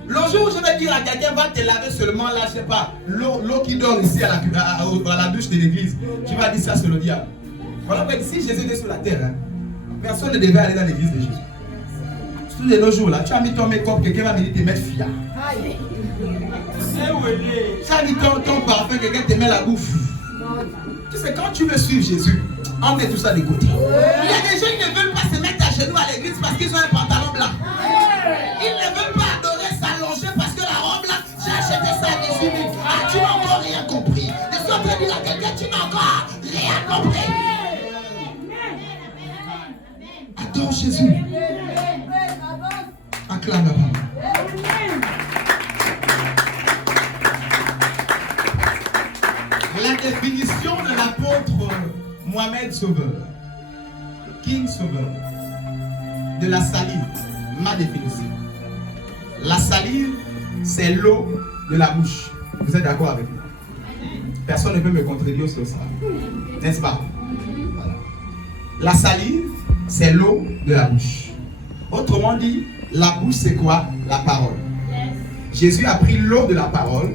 Le jour où je vais dire à quelqu'un, va te laver seulement là, je sais pas, l'eau qui dort ici à la douche de l'église, tu vas dire ça, c'est le diable. Voilà, si Jésus était sur la terre, personne ne devait aller dans l'église de Jésus. Tous de nos jours là, tu as mis ton make-up, quelqu'un va venir te mettre fia. Tu as mis ton parfum, quelqu'un te met la bouffe. Tu sais, quand tu veux suivre Jésus, on met tout ça de côté. Il y a des gens qui ne veulent pas se mettre à genoux à l'église parce qu'ils ont un pantalon blanc. Ils ne veulent pas adorer s'allonger parce que la robe là, j'ai acheté ça à 18 000. Ah, tu n'as encore rien compris. Je suis en train de dire à quelqu'un, tu n'as encore rien compris. Adore Jésus. Acclame la parole. La définition de l'apôtre Mohamed Sauveur, King Sauveur, de la salive, ma définition. La salive, c'est l'eau de la bouche. Vous êtes d'accord avec moi? Personne ne peut me contredire sur ça. N'est-ce pas? Voilà. La salive, c'est l'eau de la bouche. Autrement dit, la bouche, c'est quoi? La parole. Jésus a pris l'eau de la parole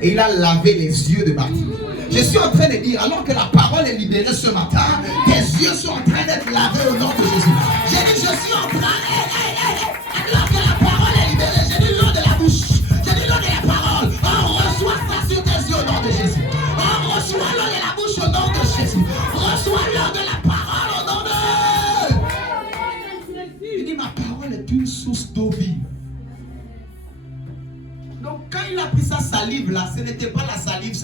et il a lavé les yeux de Bartimée. Je suis en train de dire, alors que la parole est libérée ce matin, tes yeux sont en train d'être lavés au nom de Jésus. J'ai dit, je suis en train, alors que la parole est libérée, j'ai dit l'eau de la bouche, j'ai dit l'eau de la parole. On reçoit ça sur tes yeux au nom de Jésus. On reçoit l'eau de la bouche au nom de Jésus. Reçois l'eau de la parole au nom de... Il dit, ma parole est une source d'eau vive. Donc quand il a pris sa salive là, ce n'était pas la salive.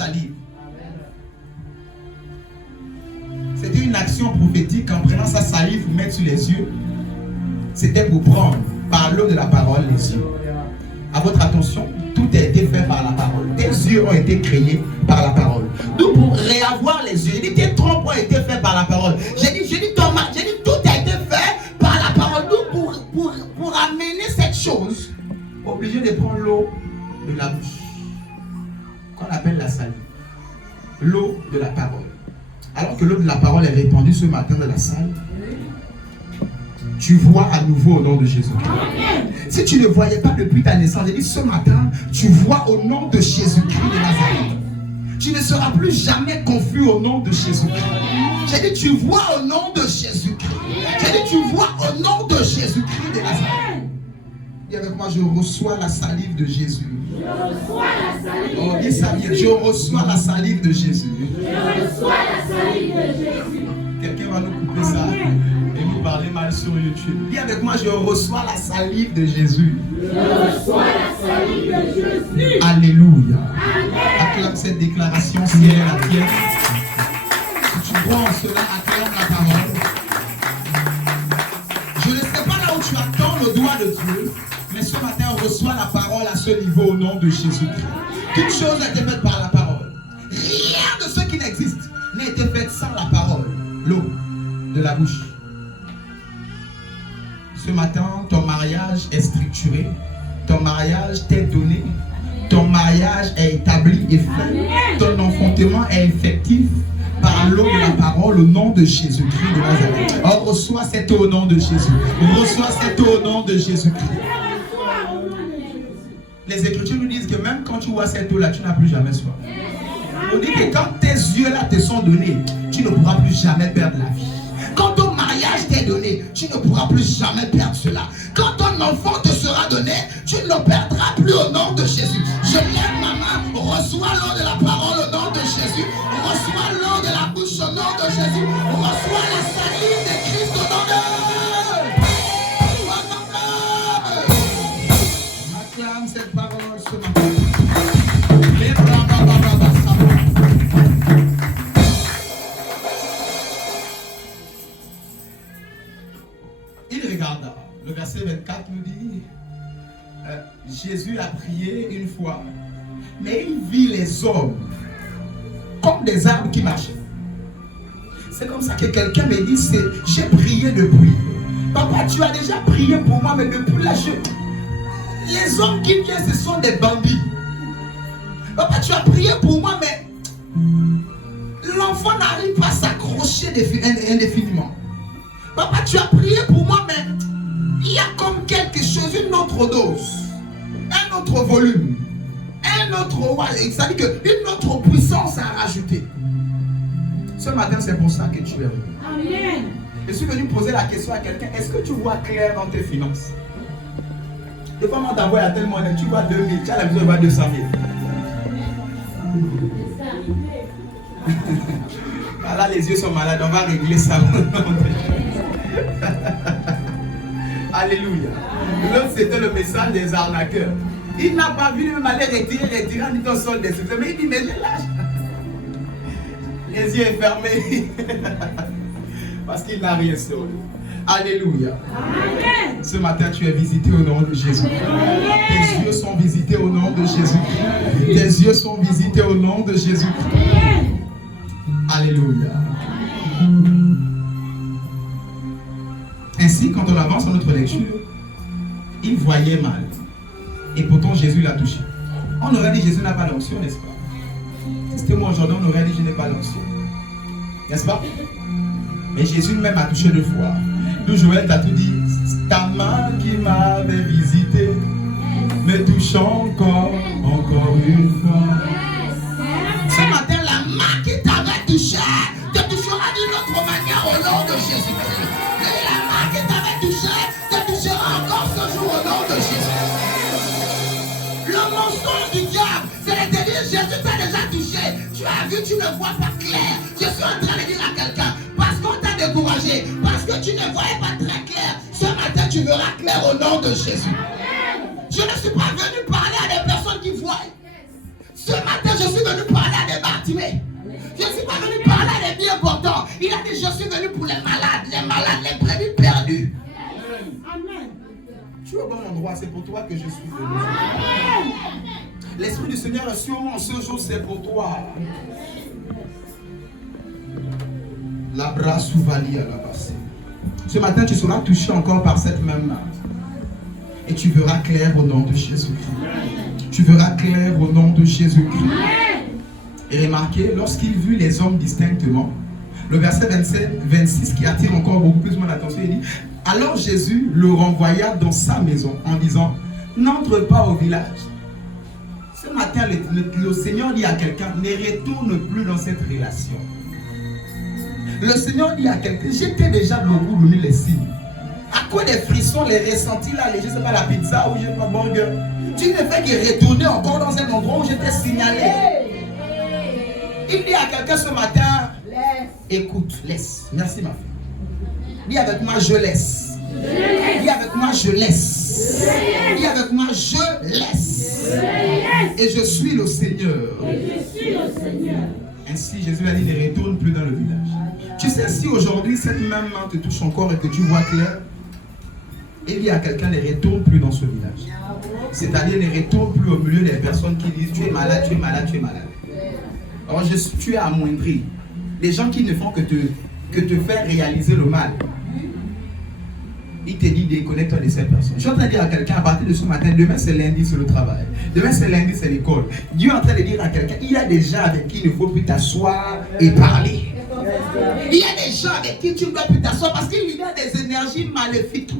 C'était une action prophétique en prenant sa salive pour mettre sur les yeux. C'était pour prendre par l'eau de la parole les yeux. À votre attention, tout a été fait par la parole. Tes yeux ont été créés par la parole. Donc pour réavoir les yeux, tes trompes ont été faits par la parole. J'ai dit Thomas, j'ai dit tout a été fait par la parole. Donc pour amener cette chose, obligé de prendre l'eau de la bouche, qu'on appelle la salive. L'eau de la parole. Alors que l'eau de la parole est répandue ce matin dans la salle, tu vois à nouveau au nom de Jésus. Si tu ne voyais pas depuis ta naissance, j'ai dit ce matin, tu vois au nom de Jésus-Christ de Nazareth. Tu ne seras plus jamais confus au nom de Jésus-Christ. J'ai dit tu vois au nom de Jésus-Christ. J'ai dit tu vois au nom de Jésus-Christ de Nazareth. Dis avec moi, je reçois la salive de Jésus. Je reçois la salive. Oh, dis ça bien. Je reçois la salive de Jésus. Je reçois la salive de Jésus. Quelqu'un va nous couper ça et nous parler mal sur YouTube. Dis avec moi, je reçois la salive de Jésus. Je reçois la salive de Jésus. Alléluia. Amen. Acclame cette déclaration si elle est la tienne. Si tu crois en cela, acclame la parole. Je ne sais pas là où tu attends le doigt de Dieu, mais ce matin on reçoit la parole à ce niveau au nom de Jésus-Christ. Toute chose a été faite par la parole. Rien de ce qui n'existe n'a été fait sans la parole. L'eau de la bouche. Ce matin, ton mariage est structuré. Ton mariage t'est donné. Ton mariage est établi et fait. Ton enfantement est effectif par l'eau de la parole au nom de Jésus-Christ de Nazareth. On reçoit cette eau au nom de Jésus. On reçoit cette eau au nom de Jésus-Christ. Les Écritures nous disent que même quand tu vois cette eau-là, tu n'as plus jamais soif. On dit que quand tes yeux-là te sont donnés, tu ne pourras plus jamais perdre la vie. Quand ton mariage t'est donné, tu ne pourras plus jamais perdre cela. Quand ton enfant te sera donné, tu ne le perdras plus au nom de Jésus. Je lève ma main, reçois l'eau de la parole au nom de Jésus. Reçois l'eau de la bouche au nom de Jésus. Reçois la salive de Christ au nom de... Acclame cette parole ce matin. Il regarda. Le verset 24 nous dit Jésus a prié une fois, mais il vit les hommes comme des arbres qui marchaient. C'est comme ça que quelqu'un me dit j'ai prié depuis. Papa, tu as déjà prié pour moi, mais depuis là, les hommes qui viennent, ce sont des bandits. Papa, tu as prié pour moi, mais l'enfant n'arrive pas à s'accrocher indéfiniment. Papa, tu as prié pour moi, mais il y a comme quelque chose, une autre dose, un autre volume, un autre, c'est-à-dire qu'une autre puissance à rajouter. Ce matin, c'est pour ça que tu es venu. Amen. Je suis venu poser la question à quelqu'un, est-ce que tu vois clair dans tes finances? Des fois, on t'envoie à tel moment, tu vois 2000, tu as la maison, tu vois 200 000. Là, les yeux sont malades, on va régler ça. Alléluia. L'autre, c'était le message des arnaqueurs. Il n'a pas vu même aller retirer en disant sol des succès. Mais il dit, mais je lâche. Les yeux fermés. Parce qu'il n'a rien sur lui. Alléluia. Amen. Ce matin, tu es visité au nom de Jésus. Tes yeux sont visités au nom de Jésus. Tes yeux sont visités au nom de Jésus. Alléluia. Ainsi, quand on avance dans notre lecture, il voyait mal. Et pourtant, Jésus l'a touché. On aurait dit Jésus n'a pas l'onction, n'est-ce pas? C'était moi aujourd'hui, on aurait dit je n'ai pas l'onction. N'est-ce pas? Mais Jésus même a touché 2 fois. Nous, Joël t'a tout dit. Ta main qui m'avait visité me touche encore une fois. Ce matin, la main qui t'avait touché te touchera d'une autre manière au nom de Jésus. Et la main qui t'avait touché te touchera encore ce jour au nom de Jésus. Le mensonge du diable, c'est de te dire Jésus t'a déjà touché. Tu as vu, tu ne vois pas clair. Je suis en train de dire à quelqu'un, parce qu'on t'a découragé, parce que tu ne voyais pas très clair, ce matin tu verras clair au nom de Jésus. Je ne suis pas venu parler à des personnes qui voient. Ce matin, je suis venu parler à des Bartimée. Je ne suis pas venu parler à des bien portants. Il a dit, je suis venu pour les malades, les brebis perdus. Amen. Tu es au bon endroit, c'est pour toi que je suis venu. Amen. L'Esprit du Seigneur est sur moi, ce jour c'est pour toi. La bras souvali à la base. Ce matin, tu seras touché encore par cette même main. Et tu verras clair au nom de Jésus-Christ. Tu verras clair au nom de Jésus-Christ. Et remarquez, lorsqu'il vit les hommes distinctement, le verset 26 qui attire encore beaucoup plus mon attention, il dit, alors Jésus le renvoya dans sa maison en disant, n'entre pas au village. Ce matin, le Seigneur dit à quelqu'un, ne retourne plus dans cette relation. Le Seigneur dit à quelqu'un, j'étais déjà beaucoup donné les signes. À quoi des frissons, les ressentis là, je ne sais pas, la pizza ou je ne sais pas, burger. Tu ne fais que retourner encore dans un endroit où je t'ai signalé. Il dit à quelqu'un ce matin, écoute, laisse. Merci ma fille. Dis avec moi, je laisse. Dis avec moi, je laisse. Dis avec moi, je laisse. Et je suis le Seigneur. Ainsi, Jésus a dit, ne retourne plus dans le village. Tu sais, si aujourd'hui, cette même main te touche encore et que tu vois clair, il dit à quelqu'un, ne retourne plus dans ce village. C'est-à-dire, ne retourne plus au milieu des personnes qui disent, tu es malade, tu es malade, tu es malade. Alors, tu es amoindri. Les gens qui ne font que te faire réaliser le mal. Il te dit, déconnecte-toi de ces personnes. Je suis en train de dire à quelqu'un, à partir de ce matin, demain c'est lundi, c'est le travail. Demain c'est lundi, c'est l'école. Dieu est en train de dire à quelqu'un, il y a des gens avec qui il ne faut plus t'asseoir et parler. Il y a des gens avec qui tu ne dois plus t'asseoir parce qu'il y a des énergies maléfiques,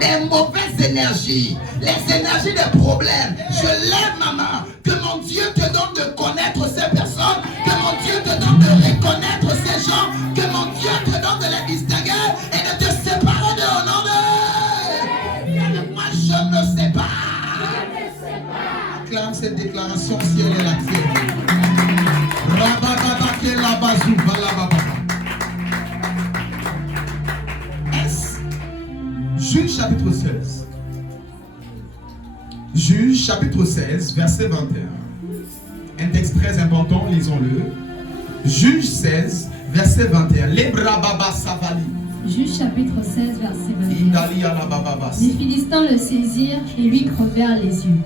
des mauvaises énergies, les énergies des problèmes. Je lève ma main, que mon Dieu te donne de connaître ces personnes, que mon Dieu te donne de reconnaître ces gens, que mon Dieu te donne de les distinguer et de te séparer de au nom de... Moi je me sépare. Acclame cette déclaration si elle est la tienne. Juge chapitre 16. Juge chapitre 16, verset 21. Un texte très important, lisons-le. Juge 16, verset 21. Lebrababa savali. Juge chapitre 16, verset 21. Les Philistins le saisirent et lui crevèrent les yeux.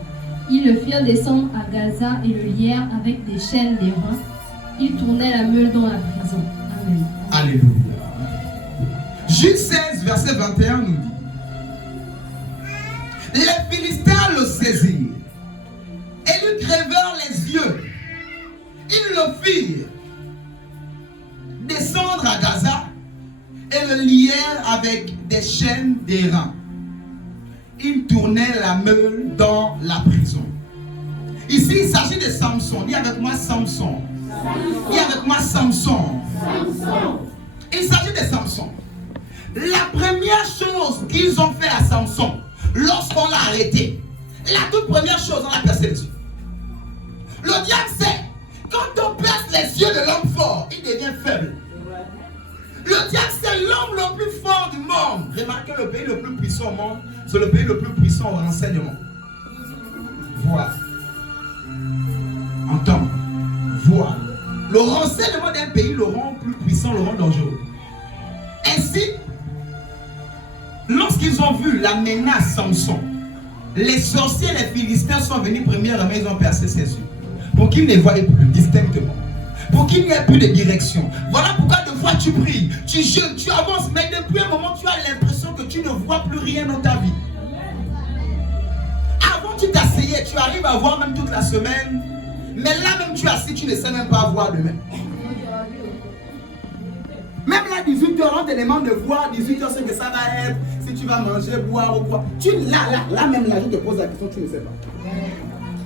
Ils le firent descendre à Gaza et le lièrent avec des chaînes d'airain. Ils tournaient la meule dans la prison. Amen. Alléluia. Juge 16, verset 21 nous dit, les Philistins le saisirent et lui crevèrent les yeux. Ils le firent descendre à Gaza et le lièrent avec des chaînes d'airain. Ils tournaient la meule dans la prison. Ici, il s'agit de Samson. Dis avec moi Samson. Dis avec moi Samson. Il s'agit de Samson. La première chose qu'ils ont fait à Samson, lorsqu'on l'a arrêté, La toute première chose, on a percé les yeux. Le diable sait, quand on perce les yeux de l'homme fort, il devient faible. Le diable, c'est l'homme le plus fort du monde. Remarquez, le pays le plus puissant au monde, c'est le pays le plus puissant au renseignement. Voir. Entendre. Voir. Le renseignement d'un pays le rend plus puissant, le rend dangereux. Ainsi, lorsqu'ils ont vu la menace Samson, les sorciers et les Philistins sont venus premièrement, ils ont percé ses yeux. Pour qu'ils ne voient plus distinctement. Pour qu'il n'y ait plus de direction. Voilà pourquoi de fois tu pries, tu jeûnes, tu avances, mais depuis un moment tu as l'impression que tu ne vois plus rien dans ta vie. Avant tu t'asseyais, tu arrives à voir même toute la semaine, mais là même tu es assis, tu ne sais même pas voir demain. Même là 18h, on te demande de voir 18h ce que ça va être, si tu vas manger, boire ou quoi. Là même là, je te pose la question, tu ne sais pas.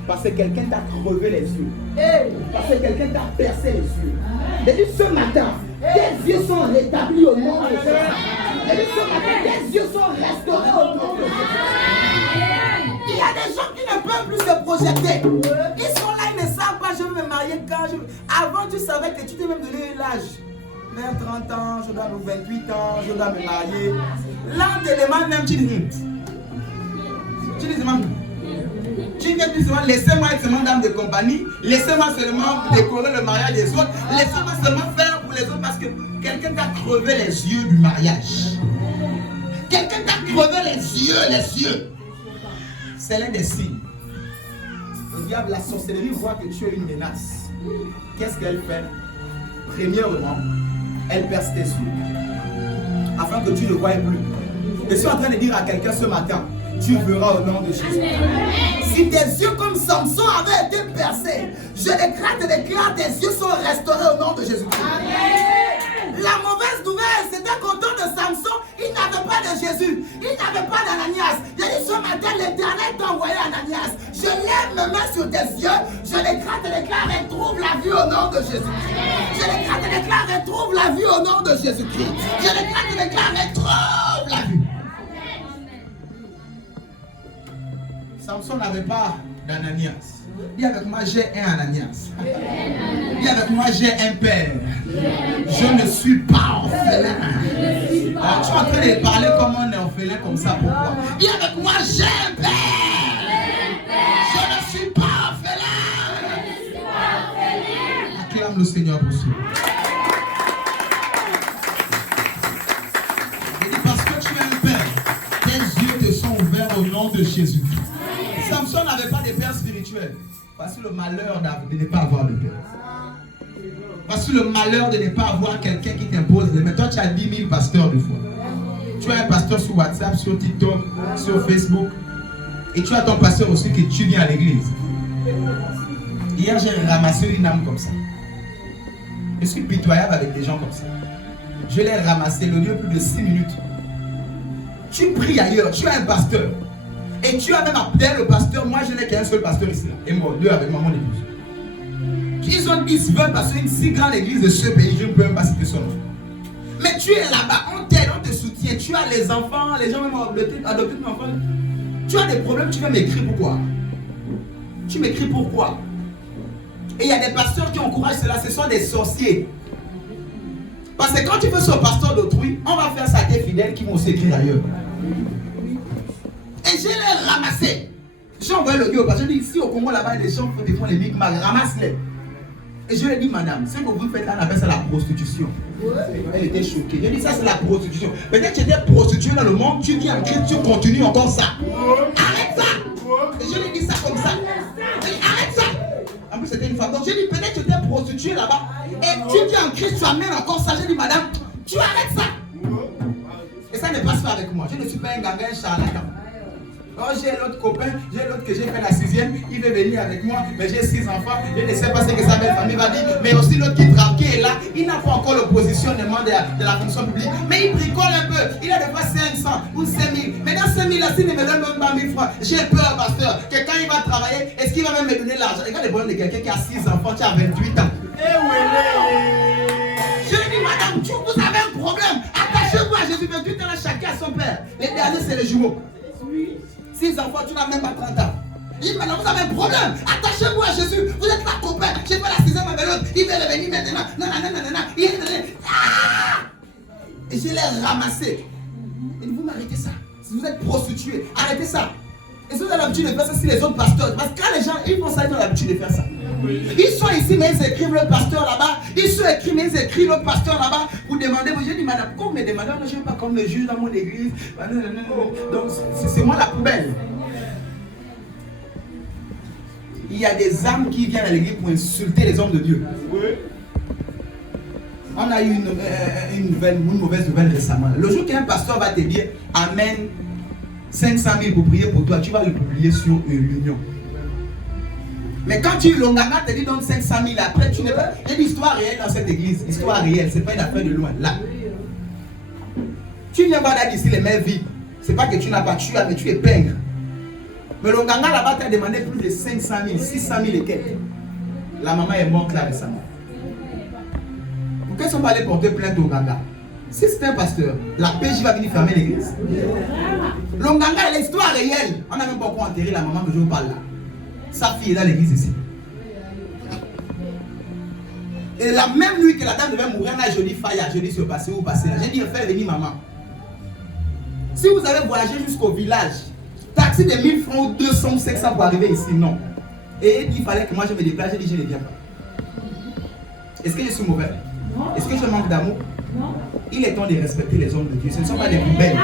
Parce que quelqu'un t'a crevé les yeux. Parce que quelqu'un t'a percé les yeux. Depuis ce matin, tes yeux sont rétablis au nom de Jésus. Depuis ce matin, tes yeux sont restaurés au nom de Jésus. Il y a des gens qui ne peuvent plus se projeter. Ils sont là, ils ne savent pas, je vais me marier quand je... Avant, tu savais que tu t'es même donné l'âge. Vers 30 ans, je dois avoir 28 ans, je dois me marier. Là, on te demande même, tu dis... Tu dis, tu viens plus souvent, laissez-moi être seulement dame de compagnie, laissez-moi seulement décorer le mariage des autres, laissez-moi seulement faire pour les autres parce que quelqu'un t'a crevé les yeux du mariage. Quelqu'un t'a crevé les yeux. C'est l'un des signes. Le diable, la sorcellerie voit que tu es une menace. Qu'est-ce qu'elle fait? Premièrement, elle perce tes yeux afin que tu ne voies plus. Je suis en train de dire à quelqu'un ce matin, tu verras au nom de Jésus. Si tes yeux comme Samson avaient été percés, je déclare, tes yeux sont restaurés au nom de Jésus. La mauvaise nouvelle, c'était qu'au temps de Samson, il n'avait pas de Jésus, il n'avait pas d'Ananias. J'ai dit ce matin, l'Éternel t'a envoyé Ananias. Je lève mes mains sur tes yeux, je déclare, retrouve la vie au nom de Jésus-Christ. Je déclare, retrouve la vie au nom de Jésus-Christ. Je déclare, retrouve la vie. Samson n'avait pas d'Ananias. Dis avec moi, j'ai un Ananias. Dis avec moi, j'ai un père. Je ne suis pas orphelin. Alors, tu es en train de parler comme on est orphelin comme ça. Pourquoi? Dis avec moi, j'ai un père. Je ne suis pas orphelin. Acclame le Seigneur pour cela. Parce que tu es un père, tes yeux te sont ouverts au nom de Jésus. Samson n'avait pas de père spirituel. Voici le malheur de ne pas avoir de père. Voici le malheur de ne pas avoir quelqu'un qui t'impose. Mais toi, tu as 10 000 pasteurs de foi. Tu as un pasteur sur WhatsApp, sur TikTok, sur Facebook. Et tu as ton pasteur aussi que tu viens à l'église. Hier, j'ai ramassé une âme comme ça. Je suis pitoyable avec des gens comme ça. Je l'ai ramassé, le lieu plus de 6 minutes. Tu pries ailleurs, tu as un pasteur. Et tu as même appelé le pasteur. Moi, je n'ai qu'un seul pasteur ici. Et moi, deux avec mon église. Ils ont 10, 20 pasteurs, une si grande église de ce pays, je ne peux même pas citer son nom. Mais tu es là-bas, on t'aide, on te soutient. Tu as les enfants, les gens même adopté ton enfant. Tu as des problèmes, tu vas m'écrire pourquoi? Tu m'écris pourquoi? Et il y a des pasteurs qui encouragent cela, ce sont des sorciers. Parce que quand tu veux sur pasteur d'autrui, on va faire ça à tes fidèles qui vont s'écrire ailleurs. Et je l'ai ramassé. J'ai envoyé le gars au pasteur. Je dis ici au Congo là-bas, les gens qui font les micmacs, ramasse-les. Et je lui ai dit, madame, ce que vous faites là, on appelle ça la prostitution. Elle était choquée. J'ai dit, ça c'est la prostitution. Peut-être que tu étais prostituée dans le monde, tu viens en Christ, tu continues encore ça. Arrête ça. Et je lui ai dit ça comme ça. Arrête ça. En plus, c'était une femme. Donc j'ai dit, peut-être que tu étais prostituée là-bas. Et tu viens en Christ, tu amènes encore ça. J'ai dit, madame, tu arrêtes ça. Et ça ne passe pas avec moi. Je ne suis pas un gamin, un charlatan. Oh, j'ai l'autre copain, j'ai l'autre que j'ai fait la 6e, il veut venir avec moi, mais j'ai 6 enfants, je ne sais pas ce que sa belle famille va dire, mais aussi l'autre qui est là, il n'a pas encore le positionnement de la fonction publique, mais il bricole un peu, il a des fois 500 ou 5000, mais dans 5000 là, s'il ne me donne même pas 1000 francs, j'ai peur, pasteur, que quand il va travailler, est-ce qu'il va même me donner l'argent? Regarde les problèmes de quelqu'un qui a 6 enfants, qui a 28 ans. Je lui dis, madame, vous avez un problème, attachez-vous à Jésus, 28 ans là, chacun a son père, les derniers c'est les jumeaux. 6 enfants, tu n'as même pas 30 ans. Il dit maintenant vous avez un problème. Attachez-vous à Jésus. Vous êtes la copain. J'ai fait la 6e avec l'autre. Il veut revenir maintenant. Non. Et je l'ai ramassé. Il dit vous m'arrêtez ça. Si vous êtes prostitué, arrêtez ça. Et si vous avez l'habitude de faire ça, si les autres pasteurs, parce que quand les gens, ils font ça, ils ont l'habitude de faire ça. Ils sont ici, mais ils écrivent le pasteur là-bas. Ils sont écrits, mais ils écrivent le pasteur là-bas. Vous demandez, je dis, madame, pourquoi vous me demandez, je ne veux pas qu'on me juge dans mon église. Donc, c'est moi la poubelle. Il y a des âmes qui viennent à l'église pour insulter les hommes de Dieu. On a eu une mauvaise nouvelle récemment. Le jour qu'un pasteur va te dire, amène 500 000 pour prier pour toi, tu vas le publier sur l'union. Mais quand tu Longanga te dit donne 500 000, après tu n'es pas. Il y a une histoire réelle dans cette église. Histoire réelle, c'est pas une affaire de loin. Là. Tu viens voir là d'ici les mains vides. C'est pas que tu n'as pas tué, mais tu es pingre. Mais Longanga là-bas t'a demandé plus de 500 000, 600 000 et quelques. La maman est morte là récemment. Pourquoi ils sont pas allés porter plainte au Longanga? Si c'est un pasteur, la PJ va venir fermer l'église. Longanga est l'histoire réelle. On n'a même pas encore enterré la maman que je vous parle là. Sa fille est dans l'église ici. Et la même nuit que la dame devait mourir, là, je dis Faya, je dis se passer où passer là. J'ai dit fais venir maman. Si vous avez voyagé jusqu'au village, taxi de 1000 francs ou 200 ou 500 pour arriver ici, non. Et il fallait que moi je me déplace, j'ai dit je ne viens pas. Est-ce que je suis mauvais? Est-ce que je manque d'amour? Non. Il est temps de respecter les hommes de Dieu. Ce ne sont pas des poubelles.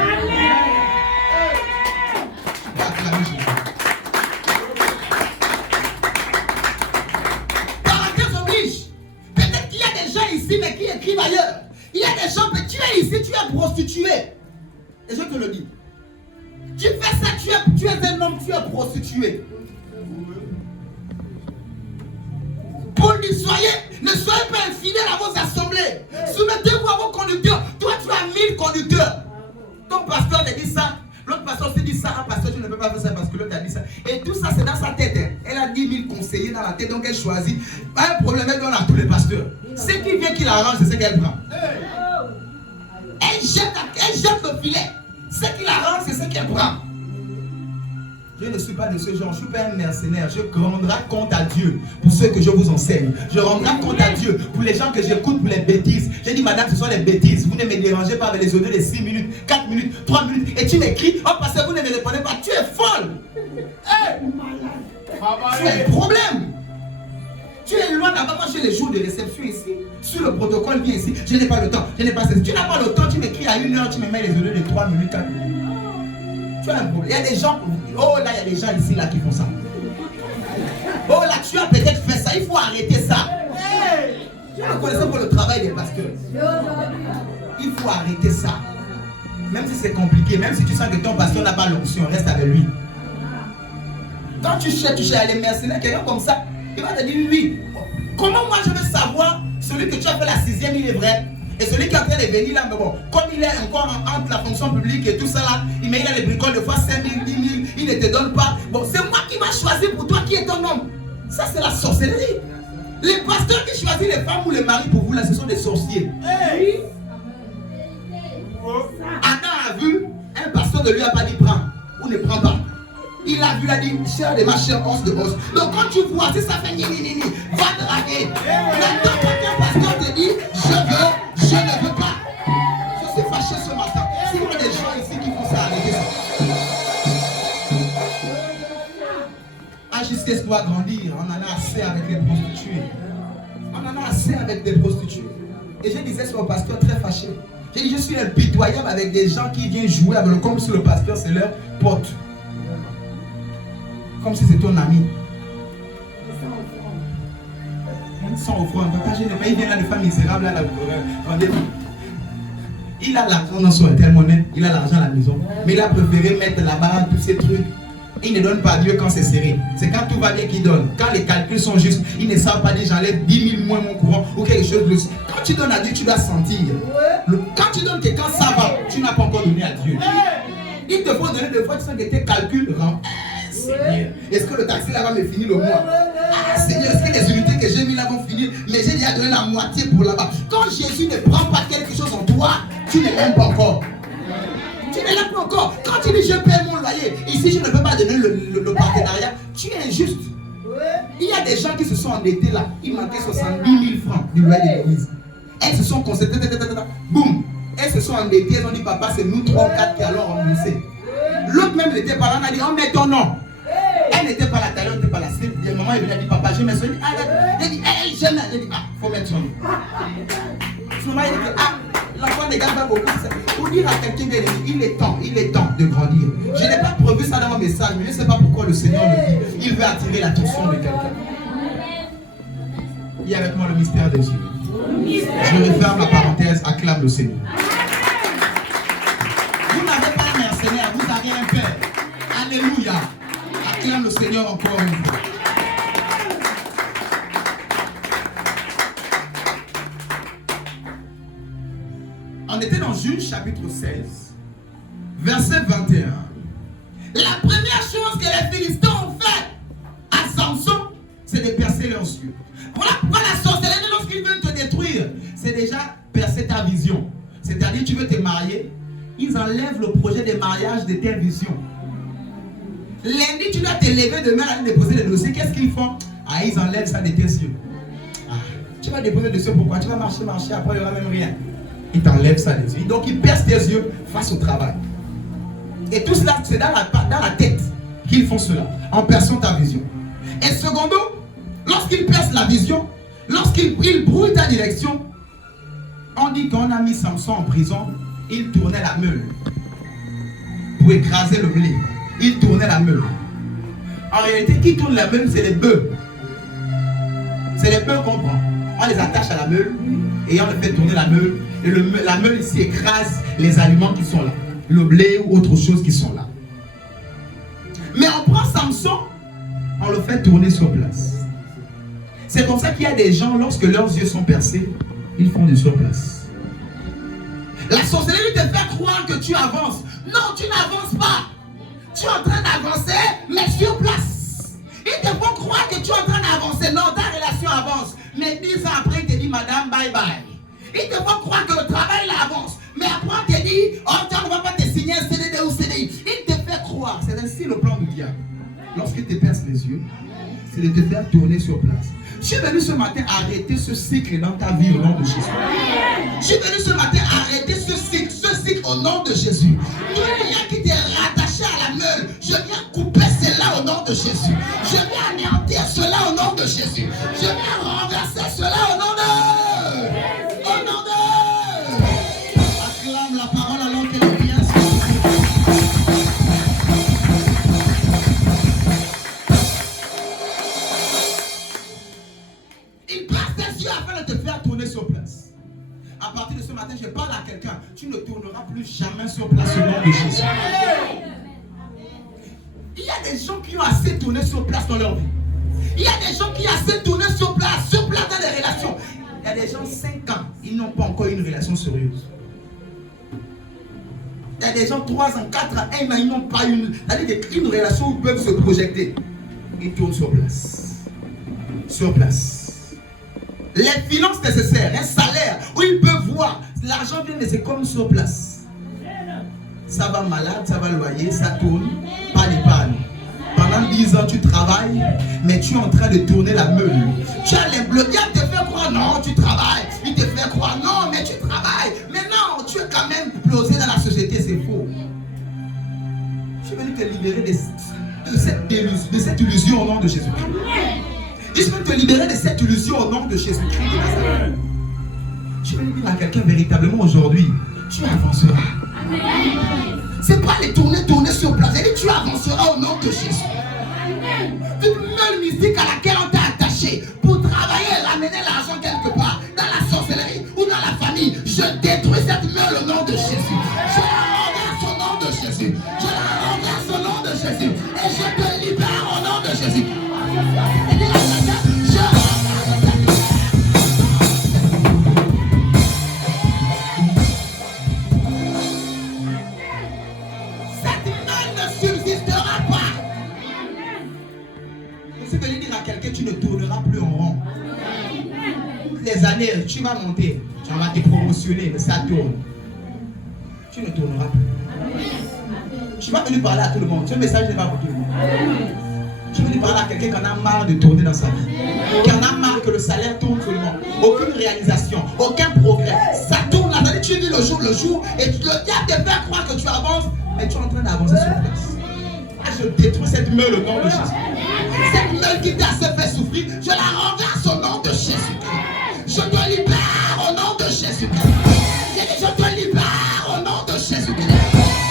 Parenthèse oblige. Peut-être qu'il y a des gens ici, mais qui écrivent ailleurs. Il y a des gens, tu es ici, tu es prostitué. Et je te le dis. Tu fais ça, tu es un homme, tu es prostitué. Paul dit, ne soyez pas infidèles à vos assemblées. Soumettez-vous à vos conducteurs. Toi, tu as 1000 conducteurs. Ton pasteur te dit ça. L'autre pasteur te dit ça. Ah, pasteur, tu ne peux pas faire ça parce que l'autre a dit ça. Et tout ça, c'est dans sa tête. Hein. Elle a 10 000 conseillers dans la tête, donc elle choisit. Pas un problème, elle donne à tous les pasteurs. Ce qui vient qu'il arrange, c'est ce qu'elle prend. Elle jette le filet. Ce qui l'arrange, c'est ce qu'elle prend. Je ne suis pas de ce genre, je ne suis pas un mercenaire. Je rendrai compte à Dieu pour ce que je vous enseigne. Je rendrai compte à Dieu pour les gens que j'écoute pour les bêtises. J'ai dit, madame, ce sont les bêtises. Vous ne me dérangez pas avec les audios de 6 minutes, 4 minutes, 3 minutes. Et tu m'écris, oh, parce que vous ne me répondez pas. Tu es folle. Hey, tu as un problème. Tu es loin d'abord. Moi, j'ai les jours de réception ici. Sur le protocole, viens ici. Je n'ai pas le temps. Je n'ai pas ceci. Tu n'as pas le temps. Tu m'écris à 1 heure. Tu me mets les audios de 3 minutes, 4 minutes. Tu as un problème. Il y a des gens. Oh là, il y a des gens ici là qui font ça. Oh là, tu as peut-être fait ça. Il faut arrêter ça. Tu es reconnaissant pour le travail des pasteurs. Il faut arrêter ça. Même si c'est compliqué, même si tu sens que ton pasteur n'a pas l'option, reste avec lui. Quand tu cherches les mercenaires, quelqu'un comme ça, il va te dire oui. Comment moi je veux savoir celui que tu as fait la 6e, il est vrai? Et celui qui est en train de venir là, mais bon, comme il est encore entre la fonction publique et tout ça là, il a les bricoles de fois 5 000, 10 000, il ne te donne pas. Bon, c'est moi qui va choisir pour toi qui est ton homme. Ça, c'est la sorcellerie. Les pasteurs qui choisissent les femmes ou les maris pour vous là, ce sont des sorciers. Hey. Anna a vu, un pasteur ne lui a pas dit prends ou ne prends pas. Il a vu, il a dit chair de ma chair, os de os. Donc quand tu vois, si ça fait ni, va draguer. Maintenant, quand un pasteur te dit je ne veux pas. Je suis fâché ce matin. Si vous avez des gens ici qui font ça, arrêtez ça. Jusqu'à ce qu'on va grandir, on en a assez avec les prostituées. On en a assez avec des prostituées. Et je disais sur le pasteur très fâché. J'ai dit je suis impitoyable avec des gens qui viennent jouer avec le comme si le pasteur c'est leur pote. Comme si c'est ton ami. Sans offrande. Papa, je n'ai pas, il vient là de femmes misérables là, il a l'argent dans son intermonnaie, il a l'argent à la maison, mais il a préféré mettre là-bas tous ces trucs. Il ne donne pas Dieu quand c'est serré. C'est quand tout va bien qu'il donne. Quand les calculs sont justes, il ne savent pas dire j'enlève 10 000 moins mon courant ou quelque chose de. Quand tu donnes à Dieu, tu dois sentir. Quand tu donnes que quand ça va, tu n'as pas encore donné à Dieu. Il te faut donner des fois, tu sens que tes calculs rentrent. Seigneur, est-ce que le taxi là va me finir le mois? Ah Seigneur, est-ce que les unités que j'ai mis là vont finir? Mais j'ai déjà donné la moitié pour là-bas. Quand Jésus ne prend pas quelque chose en toi, tu ne l'aimes pas encore. Tu ne l'aimes pas encore. Quand tu dis je paie mon loyer, ici je ne peux pas donner le partenariat, tu es juste. Il y a des gens qui se sont endettés là. Il manquait 70 000 francs du loyer de l'église. Elles se sont concentrées. Boum. Elles se sont endettées. Elles ont dit, papa, c'est nous 3 ou 4 qui allons rembourser. L'autre même n'était pas là. On a dit, on met ton nom. Elle n'était pas là. Elle n'était pas là. Le maman est venue, elle a dit, papa, je mets son nom. Elle dit, je mets. Elle dit, faut mettre son nom. Son maman, il dit, l'enfant ne gagne pas beaucoup. Pour dire à quelqu'un, il est temps de grandir. Je n'ai pas prévu ça dans mon message, mais je ne sais pas pourquoi le Seigneur le dit. Il veut attirer l'attention de quelqu'un. Il y a avec moi le mystère des yeux. Je referme la parenthèse, acclame le Seigneur. Vous n'avez pas un mercenaire, vous avez un père. Alléluia. Acclame le Seigneur encore une fois. On était dans Juge chapitre 16, verset 21. La première chose que les Philistins ont fait à Samson, c'est de percer leurs yeux. Voilà pourquoi la sorcellerie, lorsqu'ils veulent te détruire, c'est déjà percer ta vision. C'est-à-dire, tu veux te marier, ils enlèvent le projet de mariage de tes visions. Lundi, tu dois te lever demain à déposer le dossier. Qu'est-ce qu'ils font? Ils enlèvent ça de tes yeux. Tu vas déposer le dossier, pourquoi? Tu vas marcher, après il n'y aura même rien. Ils t'enlèvent ça des yeux. Donc, ils percent tes yeux face au travail. Et tout cela, c'est dans la tête qu'ils font cela, en perçant ta vision. Et secondo, lorsqu'ils percent la vision, lorsqu'ils brouillent ta direction, on dit qu'on a mis Samson en prison, il tournait la meule pour écraser le blé. Il tournait la meule. En réalité, qui tourne la meule, c'est les bœufs. C'est les bœufs qu'on prend. On les attache à la meule et on les fait tourner la meule. Et la meule ici écrase les aliments qui sont là. Le blé ou autre chose qui sont là. Mais on prend Samson, on le fait tourner sur place. C'est comme ça qu'il y a des gens, lorsque leurs yeux sont percés, ils font du surplace. La sorcellerie te fait croire que tu avances. Non, tu n'avances pas. Tu es en train d'avancer, mais sur place. Ils te font croire que tu es en train d'avancer. Non, ta relation avance. Mais 10 ans après, il te dit, madame, bye bye. Ils te font croire que le travail avance. Mais après, on te dit, oh, tu ne vas pas te signer un CDD ou CDI. Il te fait croire. C'est ainsi le plan du diable. Lorsqu'il te perce les yeux, c'est de te faire tourner sur place. Je suis venu ce matin arrêter ce cycle dans ta vie au nom de Jésus. Je suis venu ce matin arrêter ce cycle au nom de Jésus. Tout lien qui t'est rattaché à la meule, je viens couper cela au nom de Jésus. Je viens anéantir cela au nom de Jésus. Je viens renverser cela au nom de... Au nom de... Acclame la parole alors qu'elle est bien. Il passe tes yeux afin de te faire tourner sur place. À partir de ce matin, je parle à quelqu'un. Tu ne tourneras plus jamais sur place au nom de Jésus. Il y a des gens qui ont assez tourné sur place dans leur vie. Il y a des gens qui ont assez tourné sur place dans les relations. Il y a des gens 5 ans, ils n'ont pas encore une relation sérieuse. Il y a des gens 3 ans, 4 ans, 1 an, ils n'ont pas une relation où ils peuvent se projeter. Ils tournent sur place. Sur place. Les finances nécessaires, un salaire où ils peuvent voir. L'argent vient, mais c'est comme sur place. Ça va malade, ça va loyer, ça tourne. Pas d'épargne. Pendant 10 ans, tu travailles, mais tu es en train de tourner la meule. Tu as le diable te fait croire, non, tu travailles. Il te fait croire, non, mais tu travailles. Mais non, tu es quand même plosé dans la société, c'est faux. Je suis venu te libérer de cette illusion au nom de Jésus-Christ. Je suis venu te libérer de cette illusion au nom de Jésus-Christ de Nazareth. Je suis venu dire à quelqu'un véritablement aujourd'hui, tu avanceras. C'est pas les tourner sur place. Tu avanceras au nom de Jésus. Toute meule mystique à laquelle on t'a attaché pour travailler et ramener l'argent quelque part, dans la sorcellerie ou dans la famille, je détruis cette meule au nom de Jésus. Je la renverse au nom de Jésus. Je la renverse au nom de Jésus. Et je te libère au nom de Jésus. Tu ne tourneras plus en rond. Les années, tu vas monter, tu vas te promotionner, mais ça tourne. Tu ne tourneras plus. Je ne suis pas venu parler à tout le monde. Ce message n'est pas pour tout le monde. Je veux lui parler à quelqu'un qui en a marre de tourner dans sa vie. Qui en a marre que le salaire tourne seulement. Aucune réalisation, aucun progrès. Ça tourne là. Tu vis le jour et le diable te fait croire que tu avances, mais tu es en train d'avancer sur place. Je détruis cette meule au nom de Jésus. Cette meule qui t'a assez fait souffrir, je la renverse au nom de Jésus-Christ. Je te libère au nom de Jésus-Christ. J'ai dit, je te libère au nom de Jésus-Christ.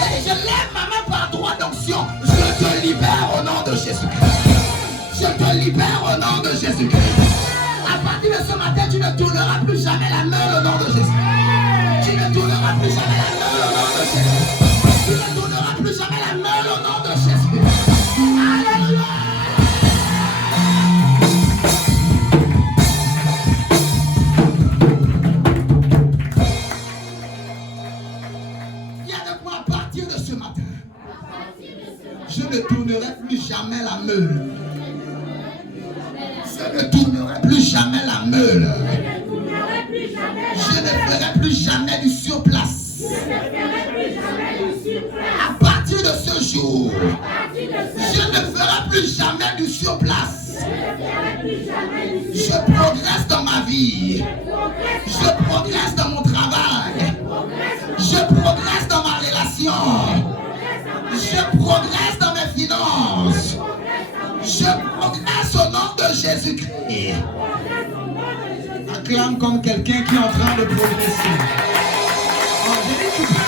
J'ai dit, je lève ma main par droit d'onction. Je te libère au nom de Jésus-Christ. Je te libère au nom de Jésus-Christ. À partir de ce matin, tu ne tourneras plus jamais la meule au nom de Jésus. Tu ne tourneras plus jamais la meule au nom de Jésus. Tu ne tourneras plus jamais la meule au nom de Jésus. Alléluia. Il y a de quoi à partir de ce matin. Je ne tournerai plus jamais la meule. Je ne tournerai plus jamais la meule. Je ne ferai plus jamais du surplace. À partir de ce jour, je ne ferai plus jamais du surplace. Je progresse dans ma vie. Je progresse dans mon travail. Je progresse dans ma relation. Je progresse dans mes finances. Je progresse au nom de Jésus-Christ. Acclame comme quelqu'un qui est en train de progresser. Oh, je dis, tu peux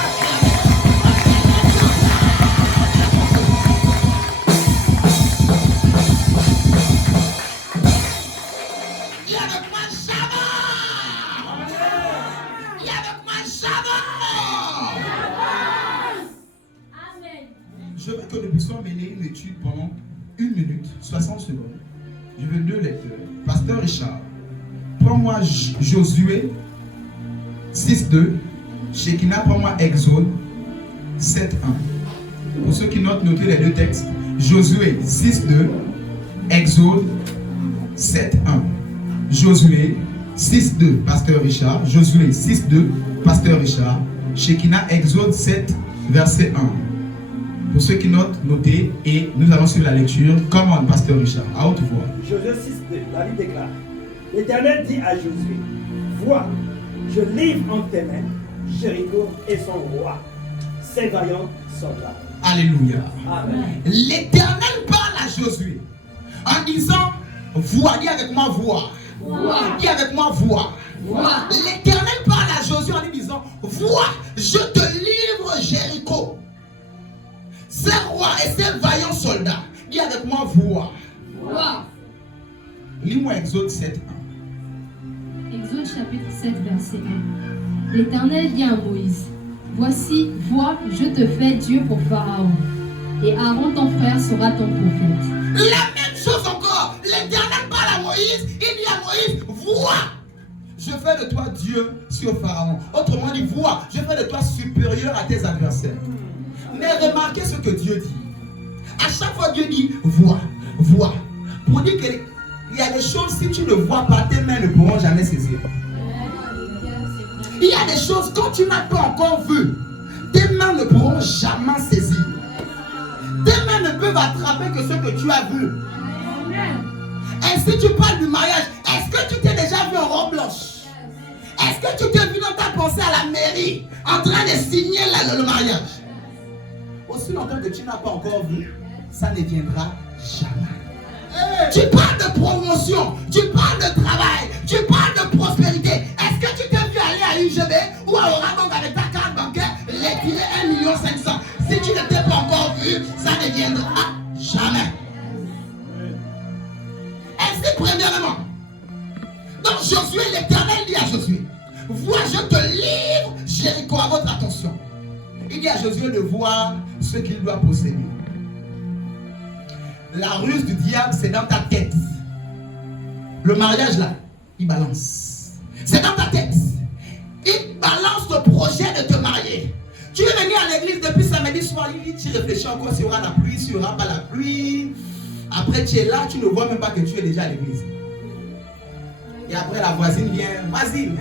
il y a de quoi savoir. Il y a de quoi savoir. Je veux que nous puissions mener une étude pendant 1 minute, 60 secondes. Je veux 2 lecteurs. Pasteur Richard, prends-moi Josué 6.2. Shekinah, prends-moi Exode 7.1. Pour ceux qui notent, notez les 2 textes. Josué 6.2, Exode 7.1. Josué 6.2, Pasteur Richard. Josué 6.2, Pasteur Richard. Shekinah, Exode 7, verset 1. Pour ceux qui notent, notez et nous allons suivre la lecture. Comment, Pasteur Richard, à haute voix. Josué 6.2, David déclare: L'Éternel dit à Josué, vois, je livre entre tes mains Jéricho et son roi, ses vaillants soldats. Alléluia. Amen. L'Éternel parle à Josué en disant, vois, dis avec moi, vois. Dis avec moi, vois. L'Éternel parle à Josué en lui disant, vois, je te livre Jéricho, ses rois et ses vaillants soldats. Dis avec moi, vois. Lis-moi Exode 7.1. Exode chapitre 7, verset 1. L'Éternel dit à Moïse, voici, vois, je te fais Dieu pour Pharaon, et Aaron ton frère sera ton prophète. La même chose encore. L'Éternel parle à Moïse, il dit à Moïse, vois, je fais de toi Dieu sur Pharaon. Autrement dit, vois, je fais de toi supérieur à tes adversaires. Mais remarquez ce que Dieu dit. À chaque fois, Dieu dit, vois, vois. Pour dire qu'il y a des choses, si tu ne vois pas, tes mains ne pourront jamais saisir. Il y a des choses, quand tu n'as pas encore vu, tes mains ne pourront jamais saisir. Tes mains ne peuvent attraper que ce que tu as vu. Et si tu parles du mariage, est-ce que tu t'es déjà vu en robe blanche? Est-ce que tu t'es vu dans ta pensée à la mairie en train de signer le mariage? Aussi longtemps que tu n'as pas encore vu, ça ne viendra jamais. Tu parles de promotion, tu parles de travail, tu parles de prospérité. Est-ce que tu t'es vu aller à UGB ou à Orabank avec ta carte bancaire, les tirer 1,5 million? Si tu ne t'es pas encore vu, ça ne viendra jamais. Ainsi, premièrement, dans Josué, l'Éternel dit à Josué, vois, je te livre Jéricho. À votre attention, il dit à Josué de voir ce qu'il doit posséder. La ruse du diable, c'est dans ta tête. Le mariage là, il balance. C'est dans ta tête. Il balance le projet de te marier. Tu es venu à l'église depuis samedi soir, tu réfléchis encore s'il y aura la pluie, s'il n'y aura pas la pluie. Après tu es là, tu ne vois même pas que tu es déjà à l'église. Et après la voisine vient, vas-y,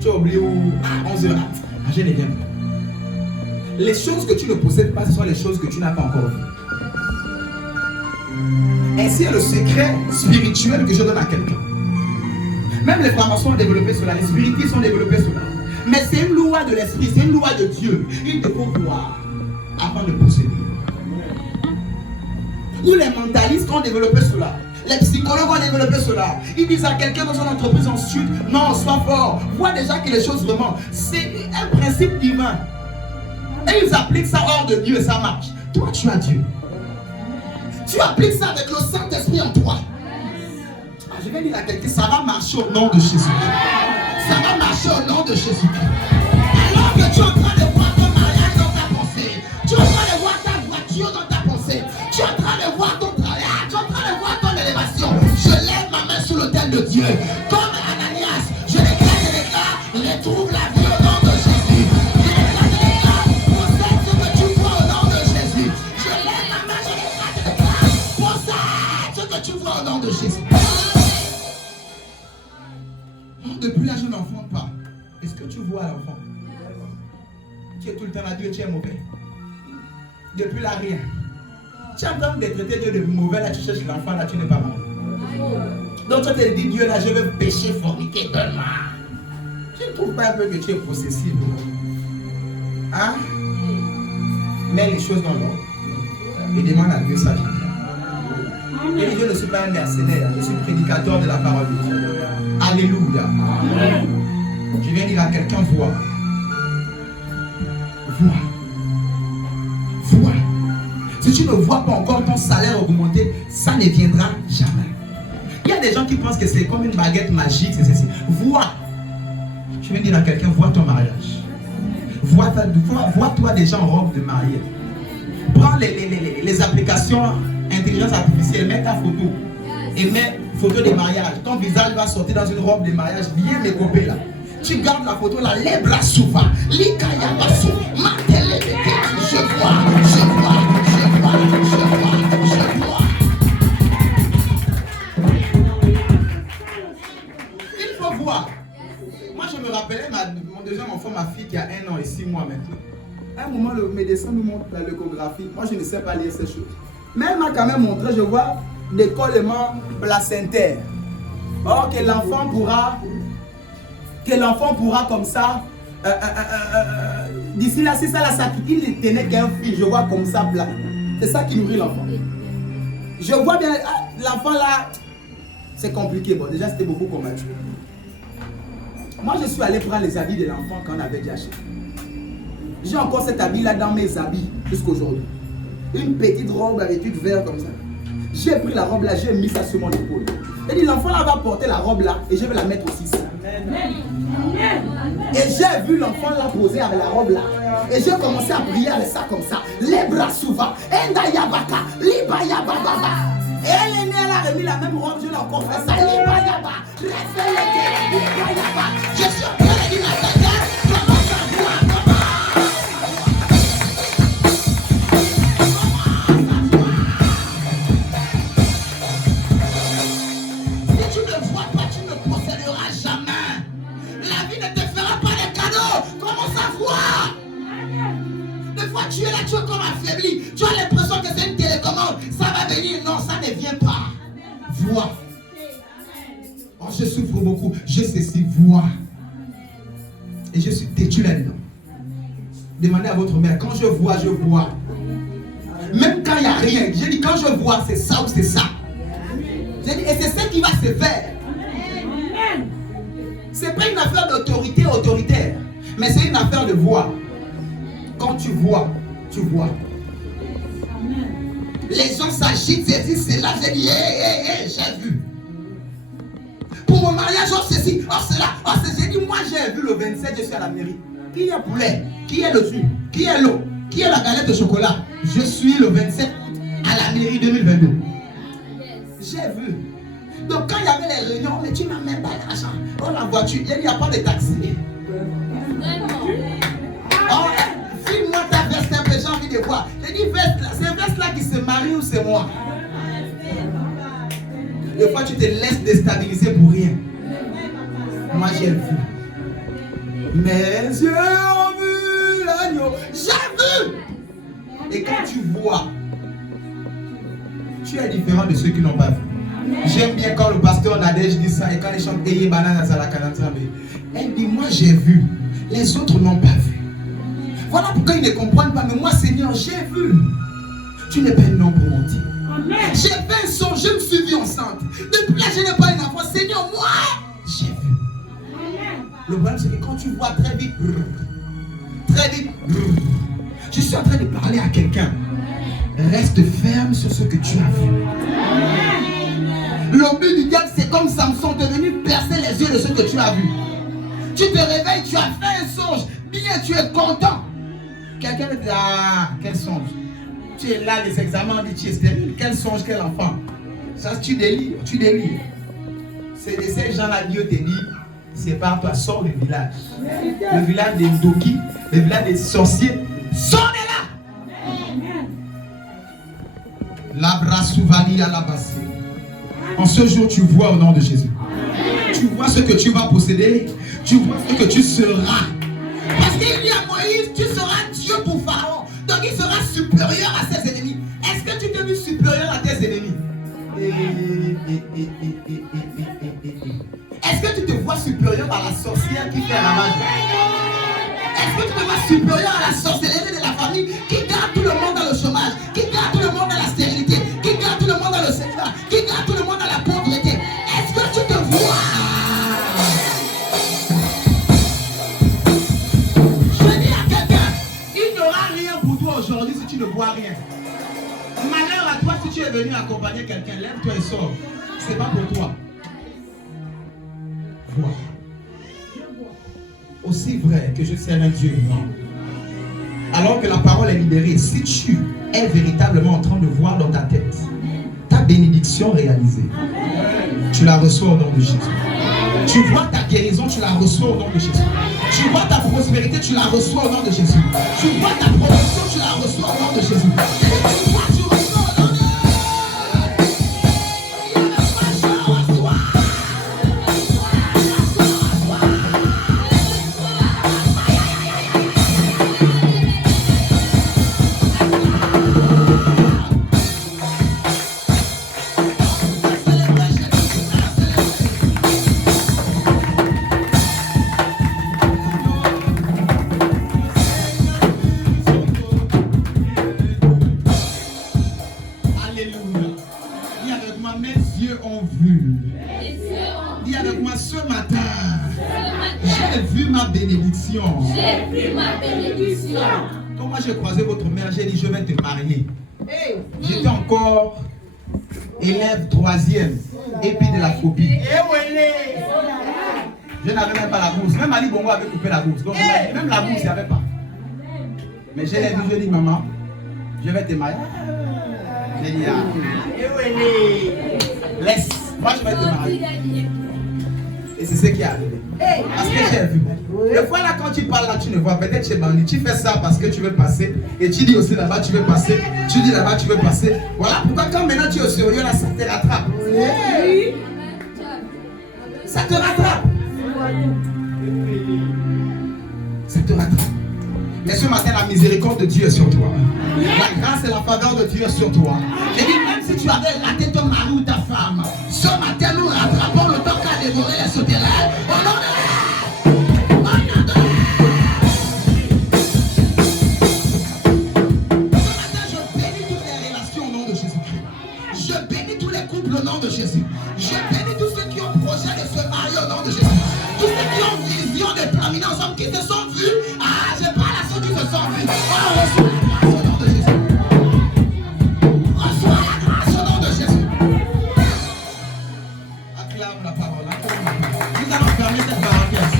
tu as oublié où? 11h. Je ne viens pas. Les choses que tu ne possèdes pas, ce sont les choses que tu n'as pas encore vues. Ainsi est le secret spirituel que je donne à quelqu'un. Même les francs-maçons ont développé cela, les spiritistes ont développé cela. Mais c'est une loi de l'esprit, c'est une loi de Dieu. Il te faut voir avant de posséder. Ou les mentalistes ont développé cela. Les psychologues ont développé cela. Ils disent à quelqu'un dans son entreprise ensuite, non, sois fort. Vois déjà que les choses remontent. C'est un principe divin. Et ils appliquent ça hors de Dieu et ça marche. Toi, tu as Dieu. Tu appliques ça avec le Saint-Esprit en toi. Ah, je vais dire à quelqu'un, ça va marcher au nom de Jésus. Ça va marcher au nom de Jésus. Alors que tu es en train de voir ton mariage dans ta pensée, tu es en train de voir ta voiture dans ta pensée, tu es en train de voir ton travail, tu es en train de voir ton élévation. Je lève ma main sur l'autel de Dieu. Comme Ananias, je déclare, retrouve la vie au nom de Jésus. Je déclare, possède ce que tu vois au nom de Jésus. Je lève ma main, je déclare, possède ce que tu vois au nom de Jésus. Depuis là, je n'enfante pas. Est-ce que tu vois l'enfant? Tu es tout le temps là, Dieu, tu es mauvais. Depuis là, rien. Tu es en train de traiter Dieu de mauvais, là, tu cherches l'enfant, là, tu n'es pas marié. Donc, tu te dis, Dieu, là, je veux pécher, forniquer, donne-moi. Tu ne trouves pas un peu que tu es possessible? Hein? Mets les choses dans l'ordre et demande à Dieu sa vie. Et je ne suis pas un mercenaire, je suis prédicateur de la parole de Dieu. Alléluia. Amen. Je viens dire à quelqu'un, vois. Si tu ne vois pas encore ton salaire augmenter, ça ne viendra jamais. Il y a des gens qui pensent que c'est comme une baguette magique, c'est ceci. Vois. Je viens dire à quelqu'un, vois ton mariage. Vois-toi déjà en robe de mariée. Prends les applications intelligence artificielle, mets ta photo et mets photo de mariage. Ton visage va sortir dans une robe de mariage bien mécopée là. Tu gardes la photo là, les bras souvent, les caillasses, je vois. Il faut voir. Moi je me rappelais mon deuxième enfant, ma fille qui a 1 an et 6 mois maintenant. À un moment, le médecin nous montre la l'échographie. Moi je ne sais pas lire ces choses. Mais elle m'a quand même montré, je vois des collements placentaires. Or que l'enfant pourra comme ça, d'ici là, c'est ça la sac, il ne tenait qu'un fil, je vois comme ça plat. C'est ça qui nourrit l'enfant. Je vois bien, l'enfant là, c'est compliqué. Bon, déjà c'était beaucoup combattu. Moi je suis allé prendre les habits de l'enfant qu'on avait déjà acheté. J'ai encore cet habit là dans mes habits jusqu'aujourd'hui. Une petite robe avec du vert comme ça. J'ai pris la robe là, j'ai mis ça sur mon épaule. Et dit l'enfant là va porter la robe là et je vais la mettre aussi ici. Et j'ai vu l'enfant là poser avec la robe là. Et j'ai commencé à prier avec ça comme ça. Les bras souvent. Endayabaka. Libayababa. Et elle est née, elle a remis la même robe, je l'ai encore fait ça. Libayaba. Libayaba. Je suis en train de dire à quelqu'un comment ça doit. Tu es là, tu es comme affaibli. Tu as l'impression que c'est une télécommande. Ça va venir. Non, ça ne vient pas. Vois. Oh, je souffre beaucoup. Je sais si vois. Et je suis têtu là-dedans. Demandez à votre mère. Quand je vois, je vois. Même quand il n'y a rien. J'ai dit quand je vois, c'est ça ou c'est ça. J'ai dit, et c'est ce qui va se faire. C'est pas une affaire d'autorité autoritaire. Mais c'est une affaire de voir. Quand tu vois, tu vois. Les gens s'agitent, c'est là, j'ai dit, j'ai vu. Pour mon mariage, oh ceci, oh cela, oh c'est, j'ai dit, moi j'ai vu le 27, je suis à la mairie. Qui est poulet? Qui est le jus? Qui est l'eau? Qui est la galette de chocolat? Je suis le 27 août à la mairie 2022. J'ai vu. Donc quand il y avait les réunions, mais tu n'as même pas l'argent. Oh la voiture, il n'y a pas de taxi. Oh, filme-moi ta veste un peu, j'ai envie de voir. J'ai dit veste là, c'est veste là qui se marie ou c'est moi? Des fois tu te laisses déstabiliser pour rien. Moi j'ai vu. Mes yeux ont vu l'agneau. J'ai vu. Et quand tu vois, Tu es différent de ceux qui n'ont pas vu. J'aime bien quand le pasteur Nadège dit ça et quand il chante Eye Banana Salakanantra. Elle dit, moi j'ai vu, les autres n'ont pas vu. Voilà pourquoi ils ne comprennent pas. Mais moi, Seigneur, j'ai vu. Tu n'es pas un homme pour mentir. J'ai fait un son, je me suis vue enceinte. Depuis là, je n'ai pas une enfant. Seigneur, moi, j'ai vu. Le problème, c'est que quand tu vois très vite, je suis en train de parler à quelqu'un. Reste ferme sur ce que tu as vu. Le but du diable, c'est comme Samson, de venir percer les yeux de ce que tu as vu. Tu te réveilles, tu as fait un songe. Bien, tu es content. Quelqu'un te dit, ah, quel songe. Tu es là, les examens, on dit, tu es stérile. Quel songe, quel enfant. Ça, tu délires, tu délires. C'est de ces gens-là, Dieu te dit, sépare-toi, sors du village. Le village des Ndoki, le village des sorciers. Sors de là. La brasouvali à la basse. En ce jour, tu vois au nom de Jésus. Tu vois ce que tu vas posséder. Tu vois ce que tu seras. Parce qu'il dit à Moïse, tu seras Dieu pour Pharaon. Donc il sera supérieur à ses ennemis. Est-ce que tu t'es vu supérieur à tes ennemis? Est-ce que tu te vois supérieur à la sorcière qui fait la magie? Est-ce que tu te vois supérieur à la sorcellerie de la famille qui garde tout le monde dans le chômage, qui garde tout le monde dans la stérilité, qui garde tout le monde dans le célibat, qui garde tout le monde dans la pauvreté? Est-ce que tu te vois? Aujourd'hui, si tu ne vois rien, malheur à toi si tu es venu accompagner quelqu'un, lève-toi et sors. C'est pas pour toi. Vois. Aussi vrai que je sers un Dieu vivant. Alors que la parole est libérée, si tu es véritablement en train de voir dans ta tête ta bénédiction réalisée, tu la reçois au nom de Jésus. Tu vois ta guérison, tu la reçois au nom de Jésus. Tu vois ta prospérité, tu la reçois au nom de Jésus. Tu vois ta promotion, tu la reçois au nom de Jésus. Tu vois, tu reçois au nom de Jésus. J'ai vu ma bénédiction. Quand moi j'ai croisé votre mère, j'ai dit je vais te marier. J'étais encore élève 3e, et puis de la phobie. Je n'avais même pas la bourse. Même Ali Bongo avait coupé la bourse. Donc même la bourse, il n'y avait pas. Mais je l'ai vu, je dis maman, je vais te marier. J'ai dit laisse, moi je vais te marier. Et c'est ce qui est arrivé. Parce que j'ai vu. Des fois là quand tu parles là, tu ne vois, peut-être chez Bandi, tu fais ça parce que tu veux passer. Et tu dis aussi là-bas tu veux passer. Tu dis là-bas tu veux passer. Voilà pourquoi quand maintenant tu es au sérieux là, ça te rattrape. Ça te rattrape. Ça te rattrape. Mais ce matin, la miséricorde de Dieu est sur toi. La grâce et la faveur de Dieu est sur toi. J'ai dit, même si tu avais raté ton mari ou ta femme, ce matin, nous rattrapons le temps qu'a dévoré les souterrains. Au nom de au nom de Jésus. Je bénis tous ceux qui ont projet de se marier au nom de Jésus. Tous ceux qui ont vision de terminer ensemble, qui se sont vus. Ah, je parle à ceux qui se sont vus. Oh, reçois la grâce au nom de Jésus. Reçois la grâce au nom de Jésus. Acclame la parole. Acclame la parole. Nous allons fermer cette parenthèse.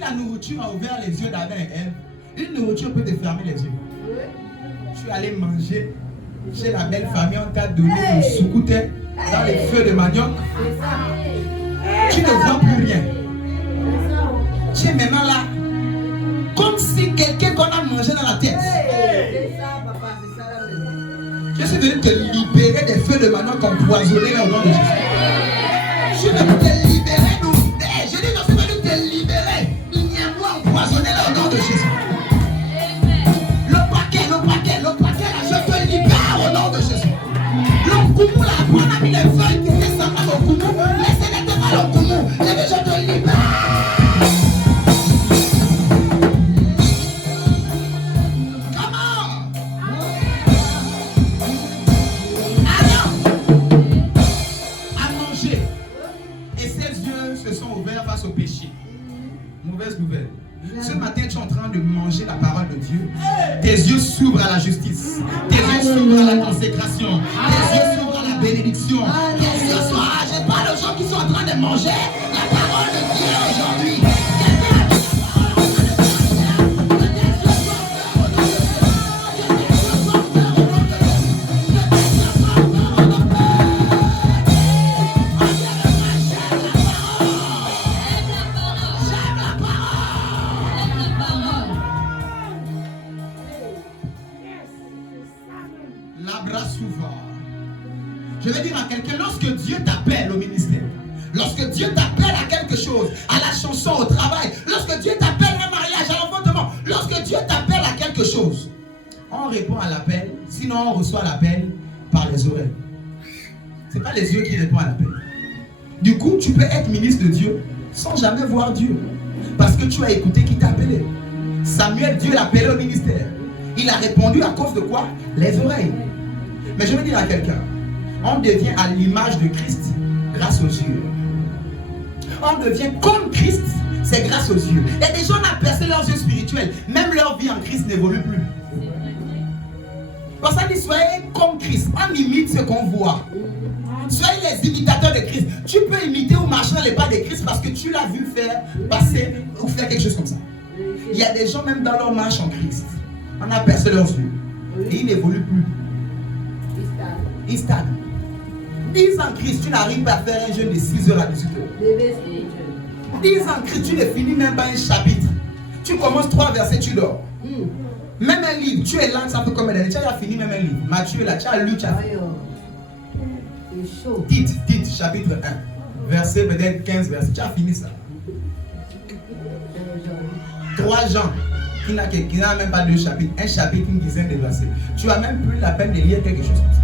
La nourriture a ouvert les yeux d'Adam et Ève. Une nourriture peut te fermer les yeux. Tu es allé manger chez la belle famille, on t'a donné le soukouté dans les feux de manioc. Tu ne vois plus rien. Tu es maintenant là, comme si quelqu'un qu'on a mangé dans la tête. Je suis venu te libérer des feux de manioc empoisonnés au nom de Jésus. Je suis venu te libérer nous. pas le goumou. Et que je te libère. Au péché. Mauvaise nouvelle. Ce matin, tu es en train de manger la parole de Dieu. Tes yeux s'ouvrent à la justice. Tes yeux s'ouvrent à la consécration. Tes yeux s'ouvrent à la bénédiction. Tes yeux sont je parle aux gens qui sont en train de manger la parole de Dieu aujourd'hui. Je vais dire à quelqu'un, lorsque Dieu t'appelle au ministère, lorsque Dieu t'appelle à quelque chose, à la chanson, au travail, lorsque Dieu t'appelle à un mariage, à l'enfantement, lorsque Dieu t'appelle à quelque chose, on répond à l'appel, sinon on reçoit l'appel par les oreilles. Ce n'est pas les yeux qui répondent à l'appel. Du coup, tu peux être ministre de Dieu sans jamais voir Dieu. Parce que tu as écouté qui t'a appelé. Samuel, Dieu l'a appelé au ministère. Il a répondu à cause de quoi? Les oreilles. Mais je veux dire à quelqu'un, on devient à l'image de Christ grâce aux yeux. On devient comme Christ, c'est grâce aux yeux. Il y a des gens qui ont percé leurs yeux spirituels, même leur vie en Christ n'évolue plus. Pour ça, dit soyez comme Christ, on imite ce qu'on voit. Soyez les imitateurs de Christ. Tu peux imiter ou marcher dans les pas de Christ parce que tu l'as vu faire, passer ou faire quelque chose comme ça. Il y a des gens même dans leur marche en Christ, on a percé leurs yeux et ils n'évoluent plus. Ils stagnent. 10 ans en Christ, tu n'arrives pas à faire un jeûne de 6h à 18h. 10 ans en Christ, tu ne finis même pas un chapitre. Tu commences 3 versets, tu dors. Même un livre, tu es là, ça fait combien d'années? Tu as fini même un livre. Matthieu, là, tu as lu, tu as fait. Tite, chapitre 1. Verset peut-être 15 versets. Tu as fini ça. 3 Jean, qui n'a même pas 2 chapitres. Un chapitre, une dizaine de versets. Tu as même plus la peine de lire quelque chose comme ça.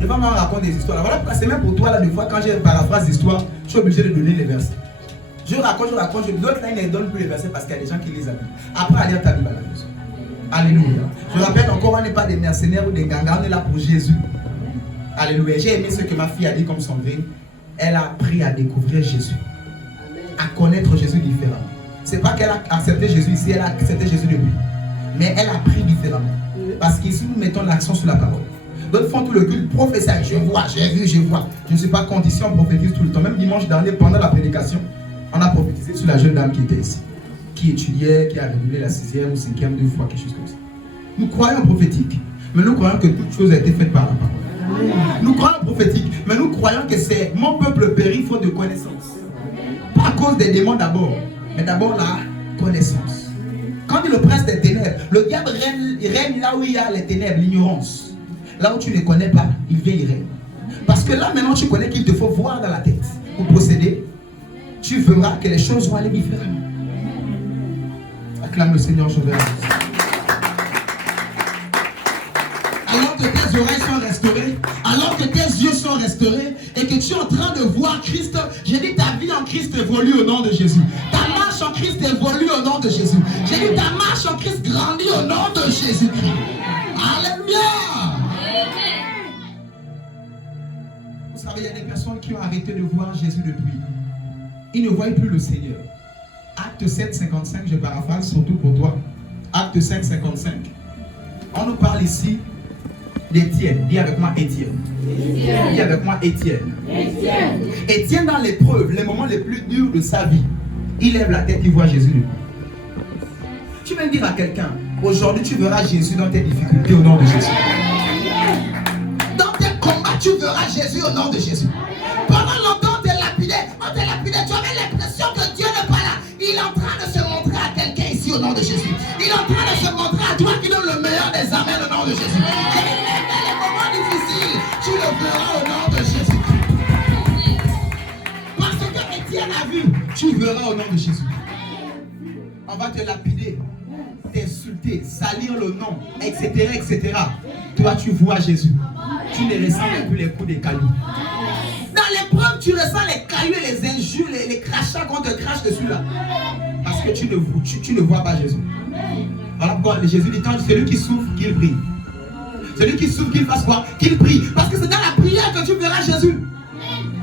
Des fois, on raconte des histoires. Voilà pourquoi c'est même pour toi, là, des fois, quand j'ai paraphrase d'histoire, je suis obligé de donner les versets. Je raconte. L'autre là, il ne donne plus les versets parce qu'il y a des gens qui les appliquent. Après, à lire ta Bible à la maison. Alléluia. Je rappelle encore, on n'est pas des mercenaires ou des gangas, on est là pour Jésus. Alléluia. J'ai aimé ce que ma fille a dit comme son grille. Elle a appris à découvrir Jésus. À connaître Jésus différemment. C'est pas qu'elle a accepté Jésus ici, elle a accepté Jésus depuis. Mais elle a appris différemment. Parce qu'ici, nous mettons l'accent sur la parole. D'autres font tout le culte, professeur, je vois, j'ai vu, je vois. Je ne suis pas condition, on prophétise tout le temps. Même dimanche dernier, pendant la prédication, on a prophétisé sur la jeune dame qui était ici. Qui étudiait, qui a révélé la 6e ou 5e 2 fois, quelque chose comme ça. Nous croyons prophétique, mais nous croyons que toute chose a été faite par la parole. Nous croyons prophétique, mais nous croyons que c'est mon peuple périt faute de connaissance. Pas à cause des démons d'abord, mais d'abord la connaissance. Quand dit le prince des ténèbres, le diable règne là où il y a les ténèbres, l'ignorance. Là où tu ne connais pas, il vient, il règne. Parce que là maintenant tu connais qu'il te faut voir dans la tête. Pour procéder, tu verras que les choses vont aller différemment. Acclame le Seigneur, je vais. Alors que tes oreilles sont restaurées, alors que tes yeux sont restaurés et que tu es en train de voir Christ, j'ai dit ta vie en Christ évolue au nom de Jésus. Ta marche en Christ évolue au nom de Jésus. J'ai dit ta marche en Christ grandit au nom de Jésus-Christ. Alléluia. Vous savez, il y a des personnes qui ont arrêté de voir Jésus depuis. Ils ne voient plus le Seigneur. Acte 7, 55, je paraphrase surtout pour toi. Acte 5, 55. On nous parle ici d'Étienne. Dis avec moi Étienne. Dis avec moi Étienne. Étienne dans l'épreuve, les moments les plus durs de sa vie, il lève la tête, il voit Jésus depuis. Tu veux dire à quelqu'un, aujourd'hui tu verras Jésus dans tes difficultés au nom de Jésus. Dans tes combats, tu verras Jésus au nom de Jésus. Pendant longtemps, on t'a lapidé, tu avais l'impression que Dieu n'est pas là. Il est en train de se montrer à quelqu'un ici au nom de Jésus. Il est en train de se montrer à toi qui donne le meilleur des amens au nom de Jésus. Et même dans les moments difficiles, tu le verras au nom de Jésus. Parce que Étienne a vu, tu verras au nom de Jésus. On va te lapider, t'insulter, salir le nom, etc., etc. Toi, tu vois Jésus. Tu ne ressens même plus les coups des cailloux. Dans l'épreuve, tu ressens les cailloux, les injures, les crachats qu'on te crache dessus là. Parce que tu ne vois pas Jésus. Voilà pourquoi Jésus dit quand celui qui souffre, qu'il prie. Celui qui souffre, qu'il fasse quoi? Qu'il prie. Parce que c'est dans la prière que tu verras Jésus.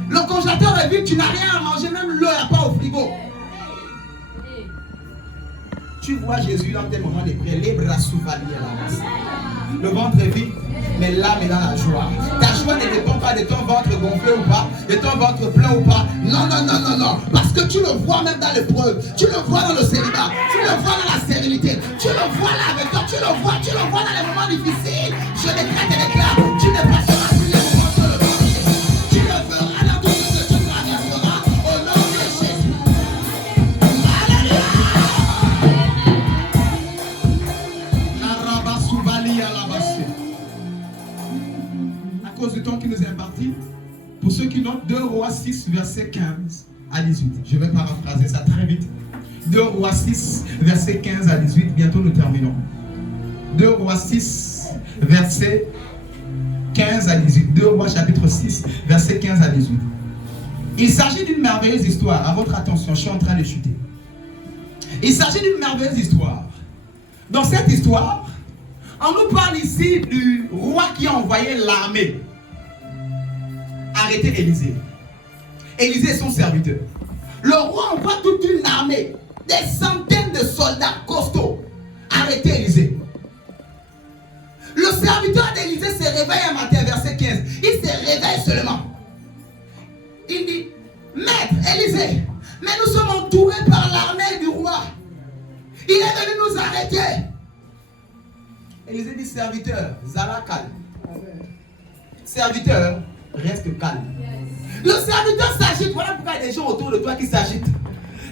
Le congélateur est vide, tu n'as rien à manger, même l'eau n'est pas au frigo. Tu vois Jésus dans tes moments de prière, les bras souvaliers là. Le ventre est vide, mais l'âme est dans la joie. Ta joie ne dépend pas de ton ventre gonflé ou pas, de ton ventre plein ou pas. Non, non, non, non, non. Parce que tu le vois même dans l'épreuve, tu le vois dans le célibat, tu le vois dans la stérilité, tu le vois là avec toi, tu le vois dans les moments difficiles. Je décrète et déclare, tu ne passeras plus les moments sur le ventre. Tu le feras dans tout ce que tu traverseras au nom de Jésus. Alléluia. À cause du temps qui nous est imparti, pour ceux qui notent 2 Rois 6, verset 15 à 18. Je vais paraphraser ça très vite. 2 Rois 6, verset 15 à 18. Bientôt nous terminons. 2 Rois 6, verset 15 à 18. 2 Rois chapitre 6, verset 15 à 18. Il s'agit d'une merveilleuse histoire. À votre attention, je suis en train de chuter. Il s'agit d'une merveilleuse histoire. Dans cette histoire, on nous parle ici du roi qui a envoyé l'armée arrêter Élisée. Élisée est son serviteur. Le roi envoie toute une armée, des centaines de soldats costauds, arrêter Élisée. Le serviteur d'Élisée se réveille un matin, verset 15. Il se réveille seulement. Il dit, Maître Élisée, mais nous sommes entourés par l'armée du roi. Il est venu nous arrêter. Élisée dit, serviteur, Zala calme. Serviteur, reste calme. Le serviteur s'agite. Voilà pourquoi il y a des gens autour de toi qui s'agitent.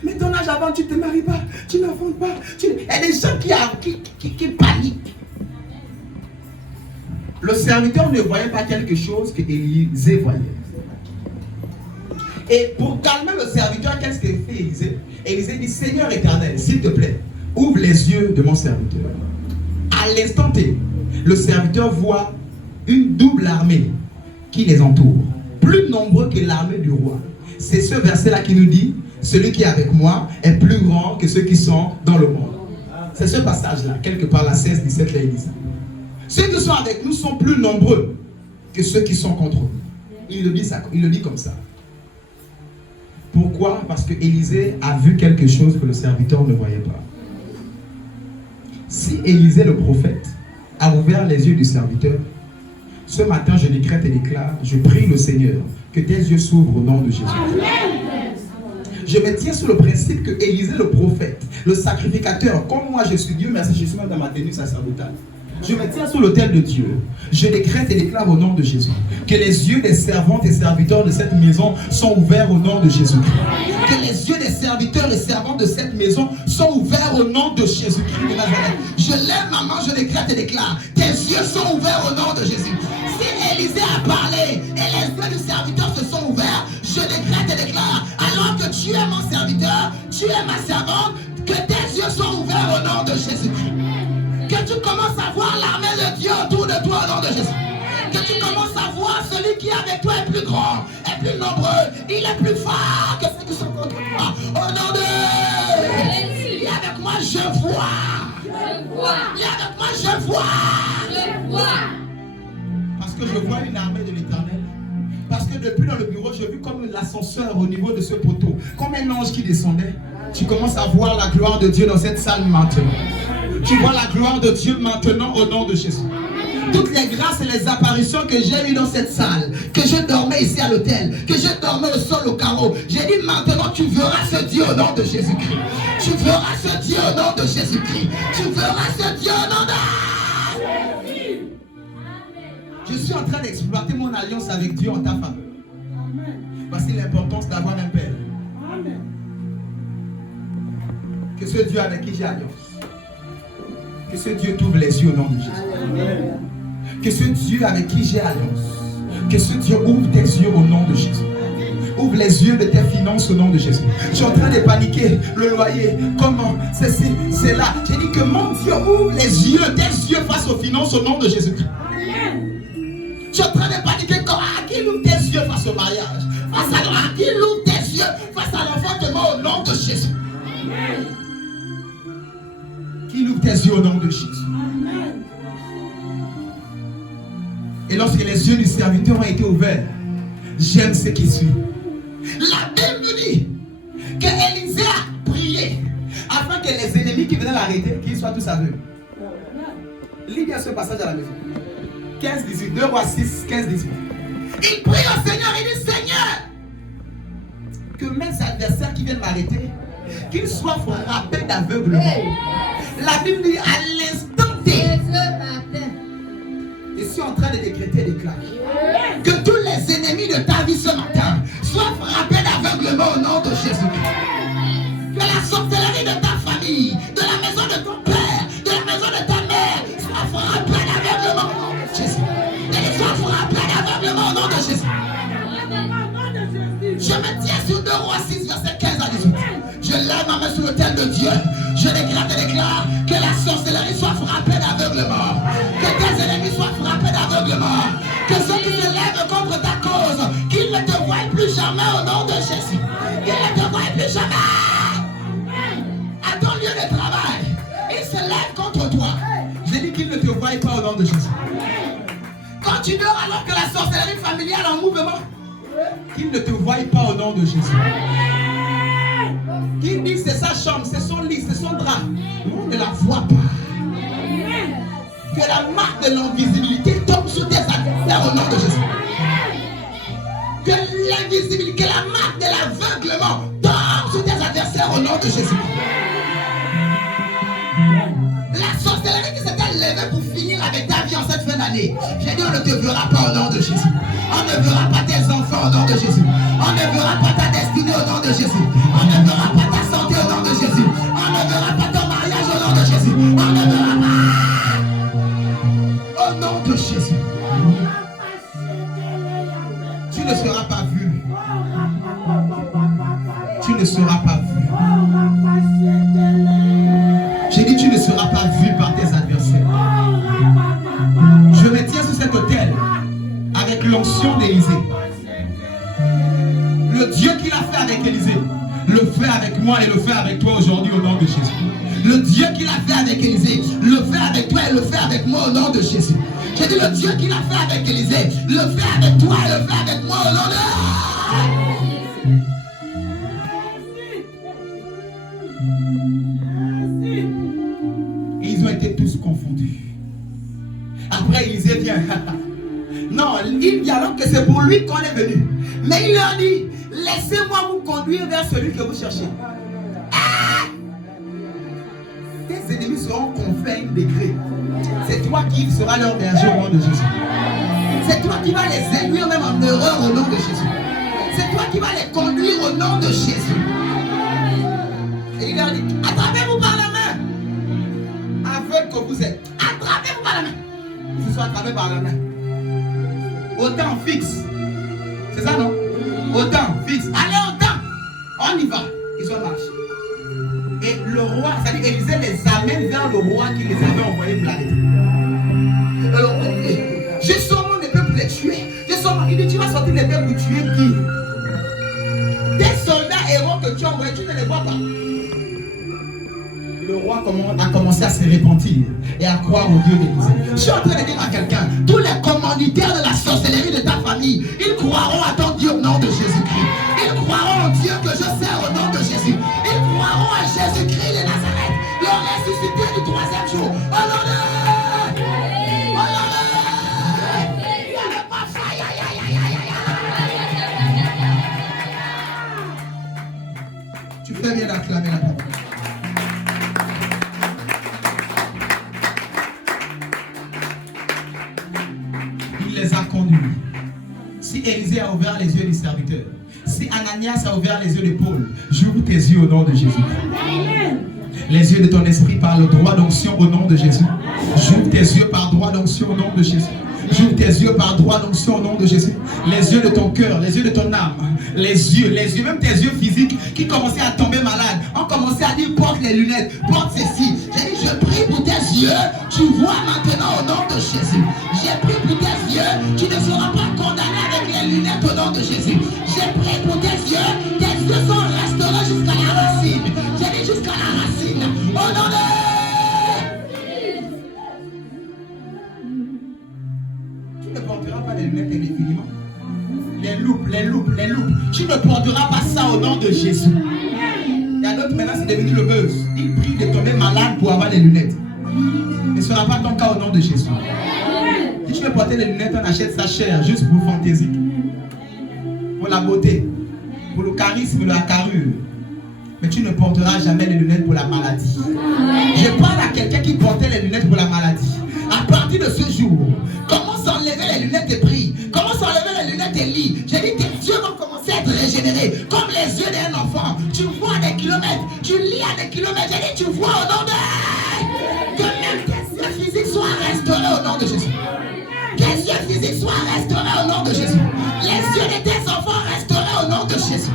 Mais ton âge avant, tu ne te maries pas, tu n'enfantes pas. Il y a des gens qui paniquent. Le serviteur ne voyait pas quelque chose que Élisée voyait. Et pour calmer le serviteur, qu'est-ce que fait Élisée? Élisée dit, Seigneur éternel, s'il te plaît, ouvre les yeux de mon serviteur. À l'instant T, le serviteur voit une double armée qui les entoure, plus nombreux que l'armée du roi. C'est ce verset-là qui nous dit, celui qui est avec moi est plus grand que ceux qui sont dans le monde. C'est ce passage-là, quelque part la 16, 17, là, il dit ça. Ceux qui sont avec nous sont plus nombreux que ceux qui sont contre nous. Il le dit comme ça. Pourquoi? Parce que Élisée a vu quelque chose que le serviteur ne voyait pas. Si Élisée le prophète a ouvert les yeux du serviteur, ce matin je décrète et déclare, je prie le Seigneur que tes yeux s'ouvrent au nom de Jésus. Je me tiens sur le principe que Élisée le prophète, le sacrificateur, comme moi je suis Dieu, merci, je suis même dans ma tenue sacerdotale. Je me tiens sur l'autel de Dieu. Je décrète et déclare au nom de Jésus que les yeux des servantes et serviteurs de cette maison sont ouverts au nom de Jésus. Que les yeux des serviteurs et servantes de cette maison sont ouverts au nom de Jésus-Christ de Nazareth. Je lève ma main, je décrète et déclare, tes yeux sont ouverts au nom de Jésus. Si Élisée a parlé et les yeux du serviteur se sont ouverts, je décrète et déclare, alors que tu es mon serviteur, tu es ma servante, que tes yeux sont ouverts au nom de Jésus-Christ. Que tu commences à voir l'armée de Dieu autour de toi au nom de Jésus. Que tu commences à voir celui qui est avec toi est plus grand, est plus nombreux, il est plus fort que ceux qui sont contre toi. Au nom de Jésus. Viens avec moi, je vois. Viens avec moi, je vois. Parce que je vois une armée de l'Éternel. Parce que depuis dans le bureau, j'ai vu comme l'ascenseur au niveau de ce poteau, comme un ange qui descendait. Tu commences à voir la gloire de Dieu dans cette salle maintenant. Tu vois la gloire de Dieu maintenant au nom de Jésus. Toutes les grâces et les apparitions que j'ai eues dans cette salle, que je dormais ici à l'hôtel, que je dormais au sol au carreau, j'ai dit maintenant tu verras ce Dieu au nom de Jésus-Christ. Tu verras ce Dieu au nom de Jésus-Christ. Tu verras ce Dieu au nom de Jésus. Je suis en train d'exploiter mon alliance avec Dieu en ta faveur. Voici l'importance d'avoir un père. Que ce Dieu avec qui j'ai alliance, que ce Dieu t'ouvre les yeux au nom de Jésus. Amen. Que ce Dieu avec qui j'ai alliance, que ce Dieu ouvre tes yeux au nom de Jésus. Ouvre les yeux de tes finances au nom de Jésus. Je suis en train de paniquer, le loyer, comment, ceci, c'est là. J'ai dit que mon Dieu ouvre les yeux, tes yeux face aux finances au nom de Jésus. Je suis en train de paniquer, qui ouvre tes yeux face au mariage. Face à l'enfant, qu'il ouvre tes yeux face à l'enfantement au nom de Jésus. Qu'il ouvre tes yeux au nom de Jésus. Et lorsque les yeux du serviteur ont été ouverts, j'aime ce qui suit. La Bible nous dit que Élisée a prié afin que les ennemis qui venaient l'arrêter, qu'ils soient tous aveugles. Lis bien ce passage à la maison. 15-18, 2 Rois 6, 15-18. Il prie au Seigneur, il dit Seigneur, que mes adversaires qui viennent m'arrêter, qu'ils soient frappés d'aveuglement. La Bible dit à l'instant T, je suis en train de décréter et déclarer que tous les ennemis de ta vie ce matin soient frappés d'aveuglement au nom de Jésus. Que la sorcellerie de ta famille, de la maison de ton père, de la maison de ta mère, soit frappée d'aveuglement au nom de Jésus. Et soit frappée d'aveuglement au nom de Jésus. Je me tiens sur 2 Rois 6, verset 15 à 18. Je lève ma main sur l'autel de Dieu. Je déclare que la sorcellerie soit frappée d'aveuglement. Que tes ennemis soient frappés d'aveuglement. Que ceux qui se lèvent contre ta cause, qu'ils ne te voient plus jamais au nom de Jésus. Qu'ils ne te voient plus jamais. À ton lieu de travail, ils se lèvent contre toi. J'ai dit qu'ils ne te voient pas au nom de Jésus. Quand tu dors alors que la sorcellerie familiale est en mouvement, qu'ils ne te voient pas au nom de Jésus. Qu'ils disent c'est sa chambre, c'est son lit, c'est son drap. On ne la voit pas. Que la marque de l'invisibilité tombe sur tes adversaires au nom de Jésus. Que l'invisibilité, que la marque de l'aveuglement tombe sur tes adversaires au nom de Jésus. La sorcellerie qui s'était levée pour finir avec ta vie en cette fin d'année, j'ai dit on ne te verra pas au nom de Jésus. On ne verra pas tes enfants au nom de Jésus. On ne verra pas ta destinée au nom de Jésus. On ne verra pas ta santé au nom de Jésus. On ne verra pas ton mariage au nom de Jésus. On ne verra pas au nom de Jésus. Tu ne seras pas vu. Tu ne seras pas vu. J'ai dit tu ne seras pas vu par tes adversaires. Je me tiens sur cet autel avec l'onction d'Élisée. Le Dieu qui l'a fait avec Élisée le fait avec moi et le fait avec toi aujourd'hui au nom de Jésus. Le Dieu qui l'a fait avec Élisée le fait avec toi et le fait avec moi au nom de Jésus. J'ai dit le Dieu qui l'a fait avec Élisée le fait avec toi et le fait avec moi au nom de Et ils ont été tous confondus. Après Élisée vient. Non, il dit alors que c'est pour lui qu'on est venu. Mais il leur dit, laissez-moi vous conduire vers celui que vous cherchez. Tes ennemis seront confiés à un degré. C'est toi qui seras leur berger au nom de Jésus. C'est toi qui vas les induire même en erreur au nom de Jésus. C'est toi qui vas les conduire au nom de Jésus. Et il leur dit, attrapez-vous par la main. Aveugle que vous êtes, attrapez-vous par la main. Ils se sont attrapés par la main. Au temps fixe. C'est ça, non? Au temps fixe. Allez, au temps. On y va. Ils ont marché. Et le roi, c'est-à-dire Élisée les amène vers le roi qui les avait envoyés pour l'arrêter. Alors, je sors mon épée pour les tuer. Il dit, tu vas sortir l'épée pour tuer qui? Des soldats héros que tu as envoyés, tu ne les vois pas. Le roi a commencé à se repentir et à croire au Dieu d'Élisée. Je suis en train de dire à quelqu'un, tous les commanditaires de la sorcellerie de ta famille, ils croiront à ton Dieu au nom de Jésus-Christ. Ils croiront au Dieu que je sers au nom de Jésus. Ils croiront à Jésus-Christ de Nazareth, le ressuscité du 3e jour. Au nom de... Tu fais bien d'acclamer la parole. Les a conduits. Si Élisée a ouvert les yeux du serviteur, si Ananias a ouvert les yeux de Paul, j'ouvre tes yeux au nom de Jésus. Les yeux de ton esprit par le droit d'onction au nom de Jésus. J'ouvre tes yeux par droit d'onction au nom de Jésus. J'ouvre tes yeux par droit d'onction au nom de Jésus. Les yeux de ton cœur, les yeux de ton âme, les yeux, même tes yeux physiques qui commençaient à tomber malades, ont commencé à dire porte les lunettes, porte ceci. J'ai dit je prie pour tes yeux, tu vois maintenant au nom de Jésus. J'ai pris pour tes yeux, tu ne seras pas condamné avec les lunettes au nom de de Jésus. J'ai prié pour tes yeux sont restaurés jusqu'à la racine. J'ai dit jusqu'à la racine. Au nom de... Tu ne porteras pas les lunettes indéfiniment. Les loupes. Tu ne porteras pas ça au nom de Jésus. Il y a d'autres maintenant, c'est devenu le buzz. Ils prient de tomber malade pour avoir des lunettes. Ce ne sera pas ton cas au nom de Jésus. Si tu veux porter les lunettes, on achète ça cher, juste pour fantaisie. Pour la beauté, pour le charisme, la carrure. Mais tu ne porteras jamais les lunettes pour la maladie. Je parle à quelqu'un qui portait les lunettes pour la maladie. À partir de ce jour, commence à enlever les lunettes et prie. Commence à enlever les lunettes et lis. J'ai dit, tes yeux vont commencer à être régénérés. Comme les yeux d'un enfant. Tu vois à des kilomètres. Tu lis à des kilomètres. J'ai dit, tu vois au nom de... Que même tes yeux physiques soient restaurés au nom de Jésus. Tes yeux physiques soient restaurés au nom de Jésus. Les yeux de tes enfants restaurés au nom de Jésus.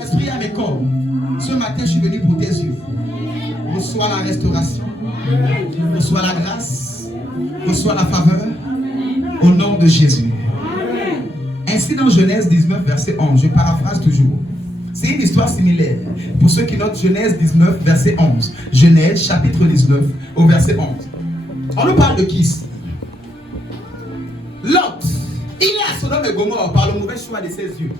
Esprit à mes corps. Ce matin, je suis venu pour tes yeux. Reçois la restauration. Reçois la grâce. Reçois la faveur. Au nom de Jésus. Ainsi dans Genèse 19, verset 11. Je paraphrase toujours. C'est une histoire similaire. Pour ceux qui notent Genèse 19, verset 11. Genèse, chapitre 19, au verset 11. On nous parle de qui ici? Lot. Il est à Sodome et Gomorrhe par le mauvais choix de ses yeux.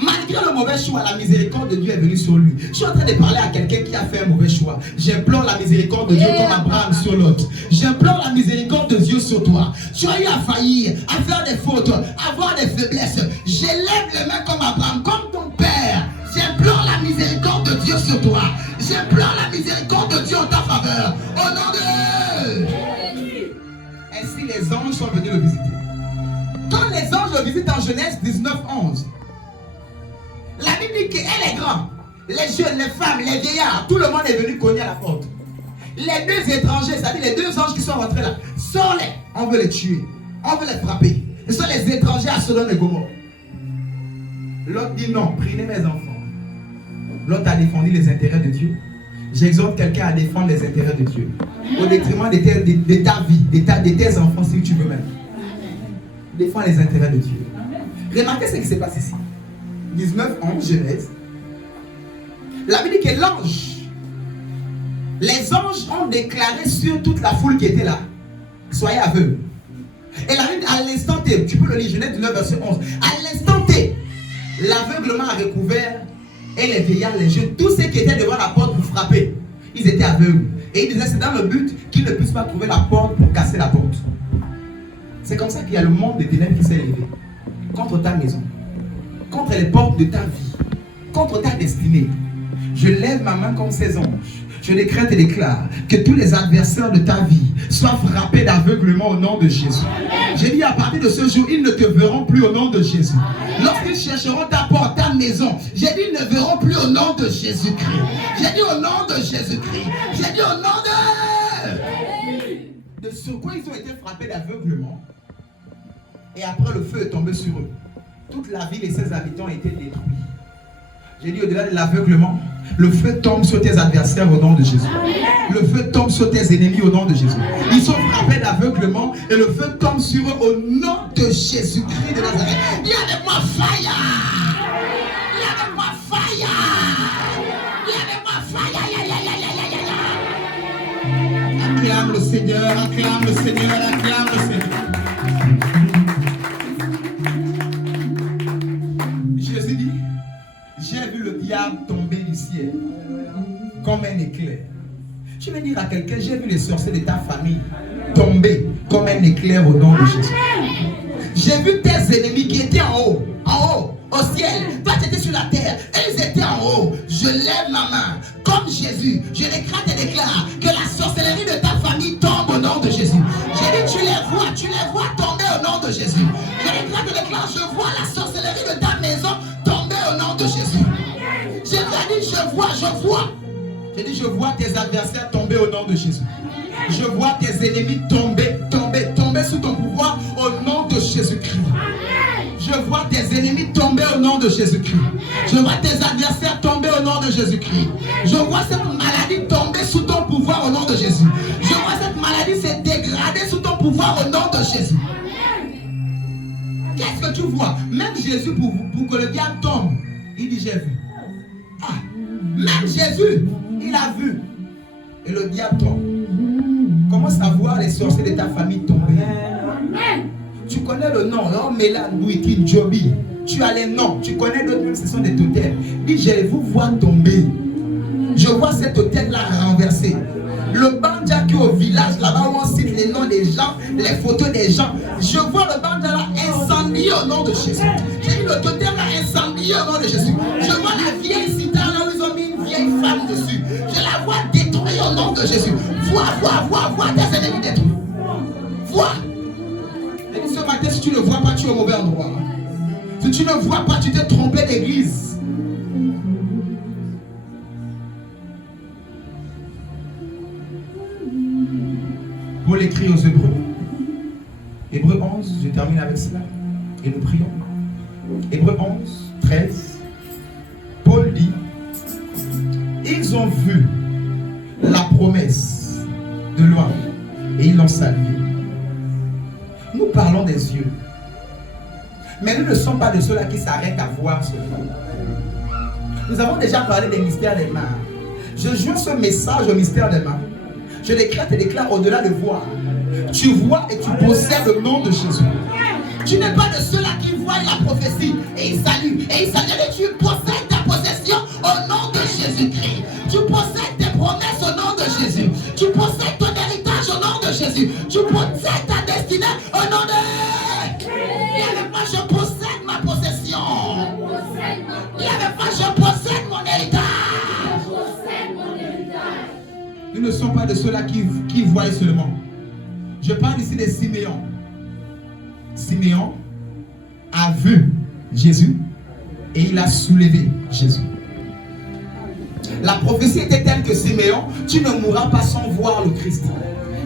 Malgré le mauvais choix, la miséricorde de Dieu est venue sur lui. Je suis en train de parler à quelqu'un qui a fait un mauvais choix. J'implore la miséricorde de Dieu comme Abraham sur Lot. J'implore la miséricorde de Dieu sur toi. Tu as eu à faillir, à faire des fautes, à avoir des faiblesses. J'élève les mains comme Abraham, comme ton père. J'implore la miséricorde de Dieu sur toi. J'implore la miséricorde de Dieu en ta faveur. Au nom de... Ainsi les anges sont venus le visiter. Quand les anges le visitent en Genèse 19, 11, la Bible dit qu'elle est grande. Les jeunes, les femmes, les vieillards, tout le monde est venu cogner à la porte. Les deux étrangers, c'est-à-dire les deux anges qui sont rentrés là, sors-les. On veut les tuer. On veut les frapper. Ce sont les étrangers à Sodome et Gomorrhe. L'autre dit non, prenez mes enfants. L'autre a défendu les intérêts de Dieu. J'exhorte quelqu'un à défendre les intérêts de Dieu. Au détriment de ta vie, de tes enfants si tu veux même. Défends les intérêts de Dieu. Remarquez ce qui se passe ici. 19, 11, Genèse. La Bible dit que les anges ont déclaré sur toute la foule qui était là, soyez aveugles. Et la Bible, à l'instant T, tu peux le lire, Genèse 19, verset 11. À l'instant T, l'aveuglement a recouvert et les vieillards, les jeunes, tous ceux qui étaient devant la porte pour frapper, ils étaient aveugles. Et ils disaient, c'est dans le but qu'ils ne puissent pas trouver la porte pour casser la porte. C'est comme ça qu'il y a le monde des ténèbres qui s'est élevé contre ta maison, contre les portes de ta vie, contre ta destinée. Je lève ma main comme ces anges. Je décrète et déclare que tous les adversaires de ta vie soient frappés d'aveuglement au nom de Jésus. J'ai dit à partir de ce jour, ils ne te verront plus au nom de Jésus. Lorsqu'ils chercheront ta porte, ta maison, j'ai dit ils ne verront plus au nom de Jésus-Christ. J'ai dit au nom de Jésus-Christ. J'ai dit au nom de... De ce quoi ils ont été frappés d'aveuglement. Et après le feu est tombé sur eux. Toute la ville et ses habitants étaient détruits. J'ai dit au-delà de l'aveuglement, le feu tombe sur tes adversaires au nom de Jésus. Le feu tombe sur tes ennemis au nom de Jésus. Ils sont frappés d'aveuglement et le feu tombe sur eux au nom de Jésus-Christ de Nazareth. Dis avec moi fire. Dis avec moi fire. Dis avec moi fire. Acclame le Seigneur, acclame le Seigneur, acclame le Seigneur. Jésus dit, j'ai vu le diable tomber du ciel comme un éclair. Je vais dire à quelqu'un, j'ai vu les sorciers de ta famille tomber comme un éclair au nom de Jésus. J'ai vu tes ennemis qui étaient en haut, au ciel. Toi tu étais sur la terre, et ils étaient en haut. Je lève ma main comme Jésus. Je décrète et déclare que la sorcellerie de ta famille tombe au nom de Jésus. J'ai dit, tu les vois tomber au nom de Jésus. Je décrète et déclare, je vois la sorcellerie de ta maison tomber au nom de Jésus. J'ai dit, je vois. J'ai dit, je vois tes adversaires tomber au nom de Jésus. Je vois tes ennemis tomber sous ton pouvoir au nom de Jésus-Christ. Je vois tes ennemis tomber au nom de Jésus-Christ. Je vois tes adversaires tomber au nom de Jésus-Christ. Je vois cette maladie tomber sous ton pouvoir au nom de Jésus. Je vois cette maladie se dégrader sous ton pouvoir au nom de Jésus. qu'est-ce que tu vois? Même Jésus, pour que le diable tombe, il dit j'ai vu. Ah, même Jésus, il a vu. Et le diable tombe. Comment savoir les sorciers de ta famille tomber? Tu connais le nom, non? Mélan, Bouikin, Joby. Tu as les noms, tu connais d'autres, même ce sont des totems. Dis, je vous vois tomber. Je vois cet hôtel-là renversé. Le bandja qui est au village, là-bas où on cite les noms des gens, les photos des gens. Je vois le bandja là incendié au nom de Jésus. J'ai vu le totem-là incendié au nom de Jésus. Je vois la vieille citerne là où ils ont mis une vieille femme dessus. Je la vois détruite au nom de Jésus. Vois tes ennemis détruits. Vois. Et ce matin, si tu ne vois pas, tu es au mauvais endroit. Si tu ne vois pas, tu t'es trompé d'église. Paul écrit aux Hébreux. Hébreux 11, je termine avec cela. Et nous prions. Hébreux 11, 13. Paul dit, ils ont vu la promesse de loin et ils l'ont saluée. Nous parlons des yeux. Mais nous ne sommes pas de ceux-là qui s'arrêtent à voir seulement. Nous avons déjà parlé des mystères des mains. Je joins ce message au mystère des mains. Je déclare au-delà de voir. Tu vois et tu possèdes le nom de Jésus. Tu n'es pas de ceux-là qui voient la prophétie et ils saluent. Et ils saluent et tu possèdes ta possession au nom de Jésus-Christ. Tu possèdes tes promesses au nom de Jésus. Tu possèdes ton héritage au nom de Jésus. Tu possèdes ta destinée au nom de... Viens avec moi, je possède ma possession. Viens avec moi, je possède mon héritage. Nous ne sommes pas de ceux-là qui voient seulement. Je parle ici de Siméon. Siméon a vu Jésus et il a soulevé Jésus. La prophétie était telle que Siméon, tu ne mourras pas sans voir le Christ.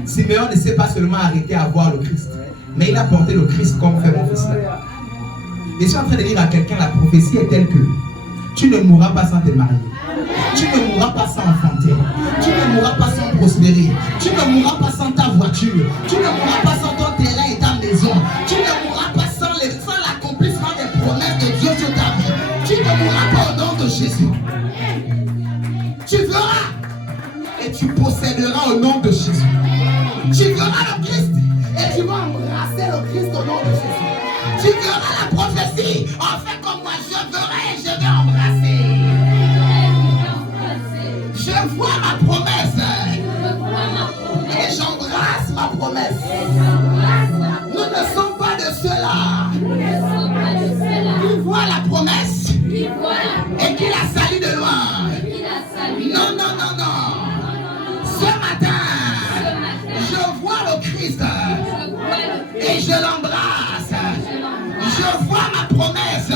Siméon ne s'est pas seulement arrêté à voir le Christ, mais il a porté le Christ comme fait mon fils là. Et je suis en train de dire à quelqu'un, la prophétie est telle que tu ne mourras pas sans te marier. Tu ne mourras pas sans enfanter. Tu ne mourras pas sans prospérer. Tu ne mourras pas sans ta voiture. Tu ne mourras pas sans ton terrain et ta maison. Tu ne mourras pas sans l'accomplissement des promesses de Dieu sur ta vie. Tu ne mourras pas au nom de Jésus. Tu verras et tu posséderas au nom de Jésus. Tu verras le Christ et tu vas embrasser le Christ au nom de Jésus. Tu verras la prophétie. En fait, comme moi, je verrai et je vais embrasser. Je vois ma promesse. Et j'embrasse ma promesse. Nous ne sommes pas de ceux-là qui voient la promesse et qui la saluent de loin. Non, non, non, non. Ce matin, je vois le Christ et je l'embrasse. Je vois ma promesse.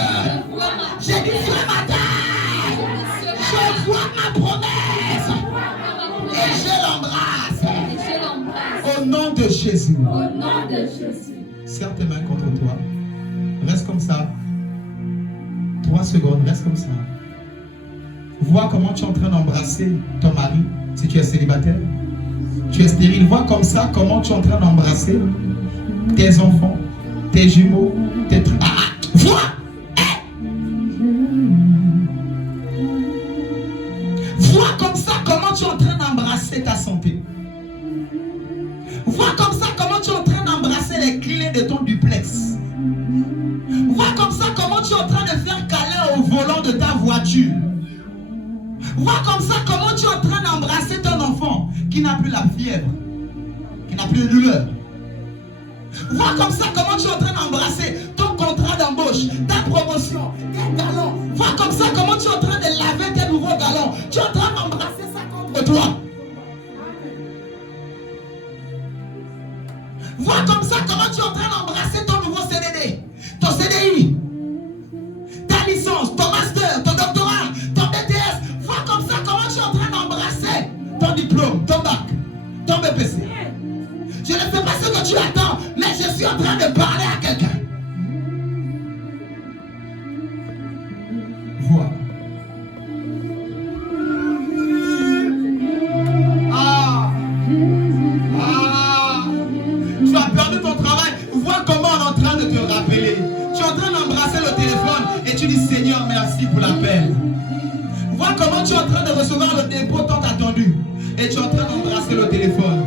J'ai dit ce matin, je vois ma promesse et je l'embrasse. Au nom de Jésus. Serre tes mains contre toi. Reste comme ça. 3 secondes, reste comme ça. Vois comment tu es en train d'embrasser ton mari si tu es célibataire. Tu es stérile. Vois comme ça comment tu es en train d'embrasser tes enfants, tes jumeaux, tes... vois! Vois comme ça comment tu es en train d'embrasser ta santé. Vois comme ça comment tu es en train d'embrasser les clés de ton duplex. Vois comme ça comment tu es en train de faire câlin au volant de ta voiture. Vois comme ça comment tu es en train d'embrasser ton enfant qui n'a plus la fièvre, qui n'a plus de douleur. Vois comme ça comment tu es en train d'embrasser ton contrat d'embauche, ta promotion, tes galons. Vois comme ça comment tu es en train de laver tes nouveaux galons. Tu es en train d'embrasser ça contre toi. Vois comme ça comment tu es en train d'embrasser ton nouveau CDD, ton CDI, ta licence, ton master, ton doctorat, ton BTS. Vois comme ça comment tu es en train d'embrasser ton diplôme, ton bac, ton BPC. Je ne sais pas ce que tu attends, mais je suis en train de parler à quelqu'un. Vois. comment tu es en train de recevoir le dépôt tant attendu. Et tu es en train d'embrasser le téléphone.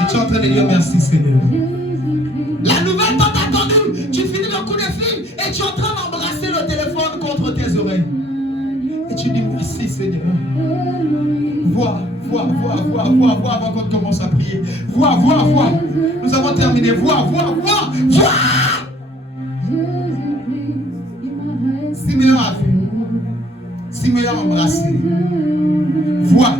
Et tu es en train de dire merci Seigneur. La nouvelle tant attendue, tu finis le coup de fil et tu es en train d'embrasser le téléphone contre tes oreilles. Et tu dis merci Seigneur. Vois avant qu'on commence à prier. Vois. Nous avons terminé. Vois. Simeon a vu. Simeon a embrassé. Vois.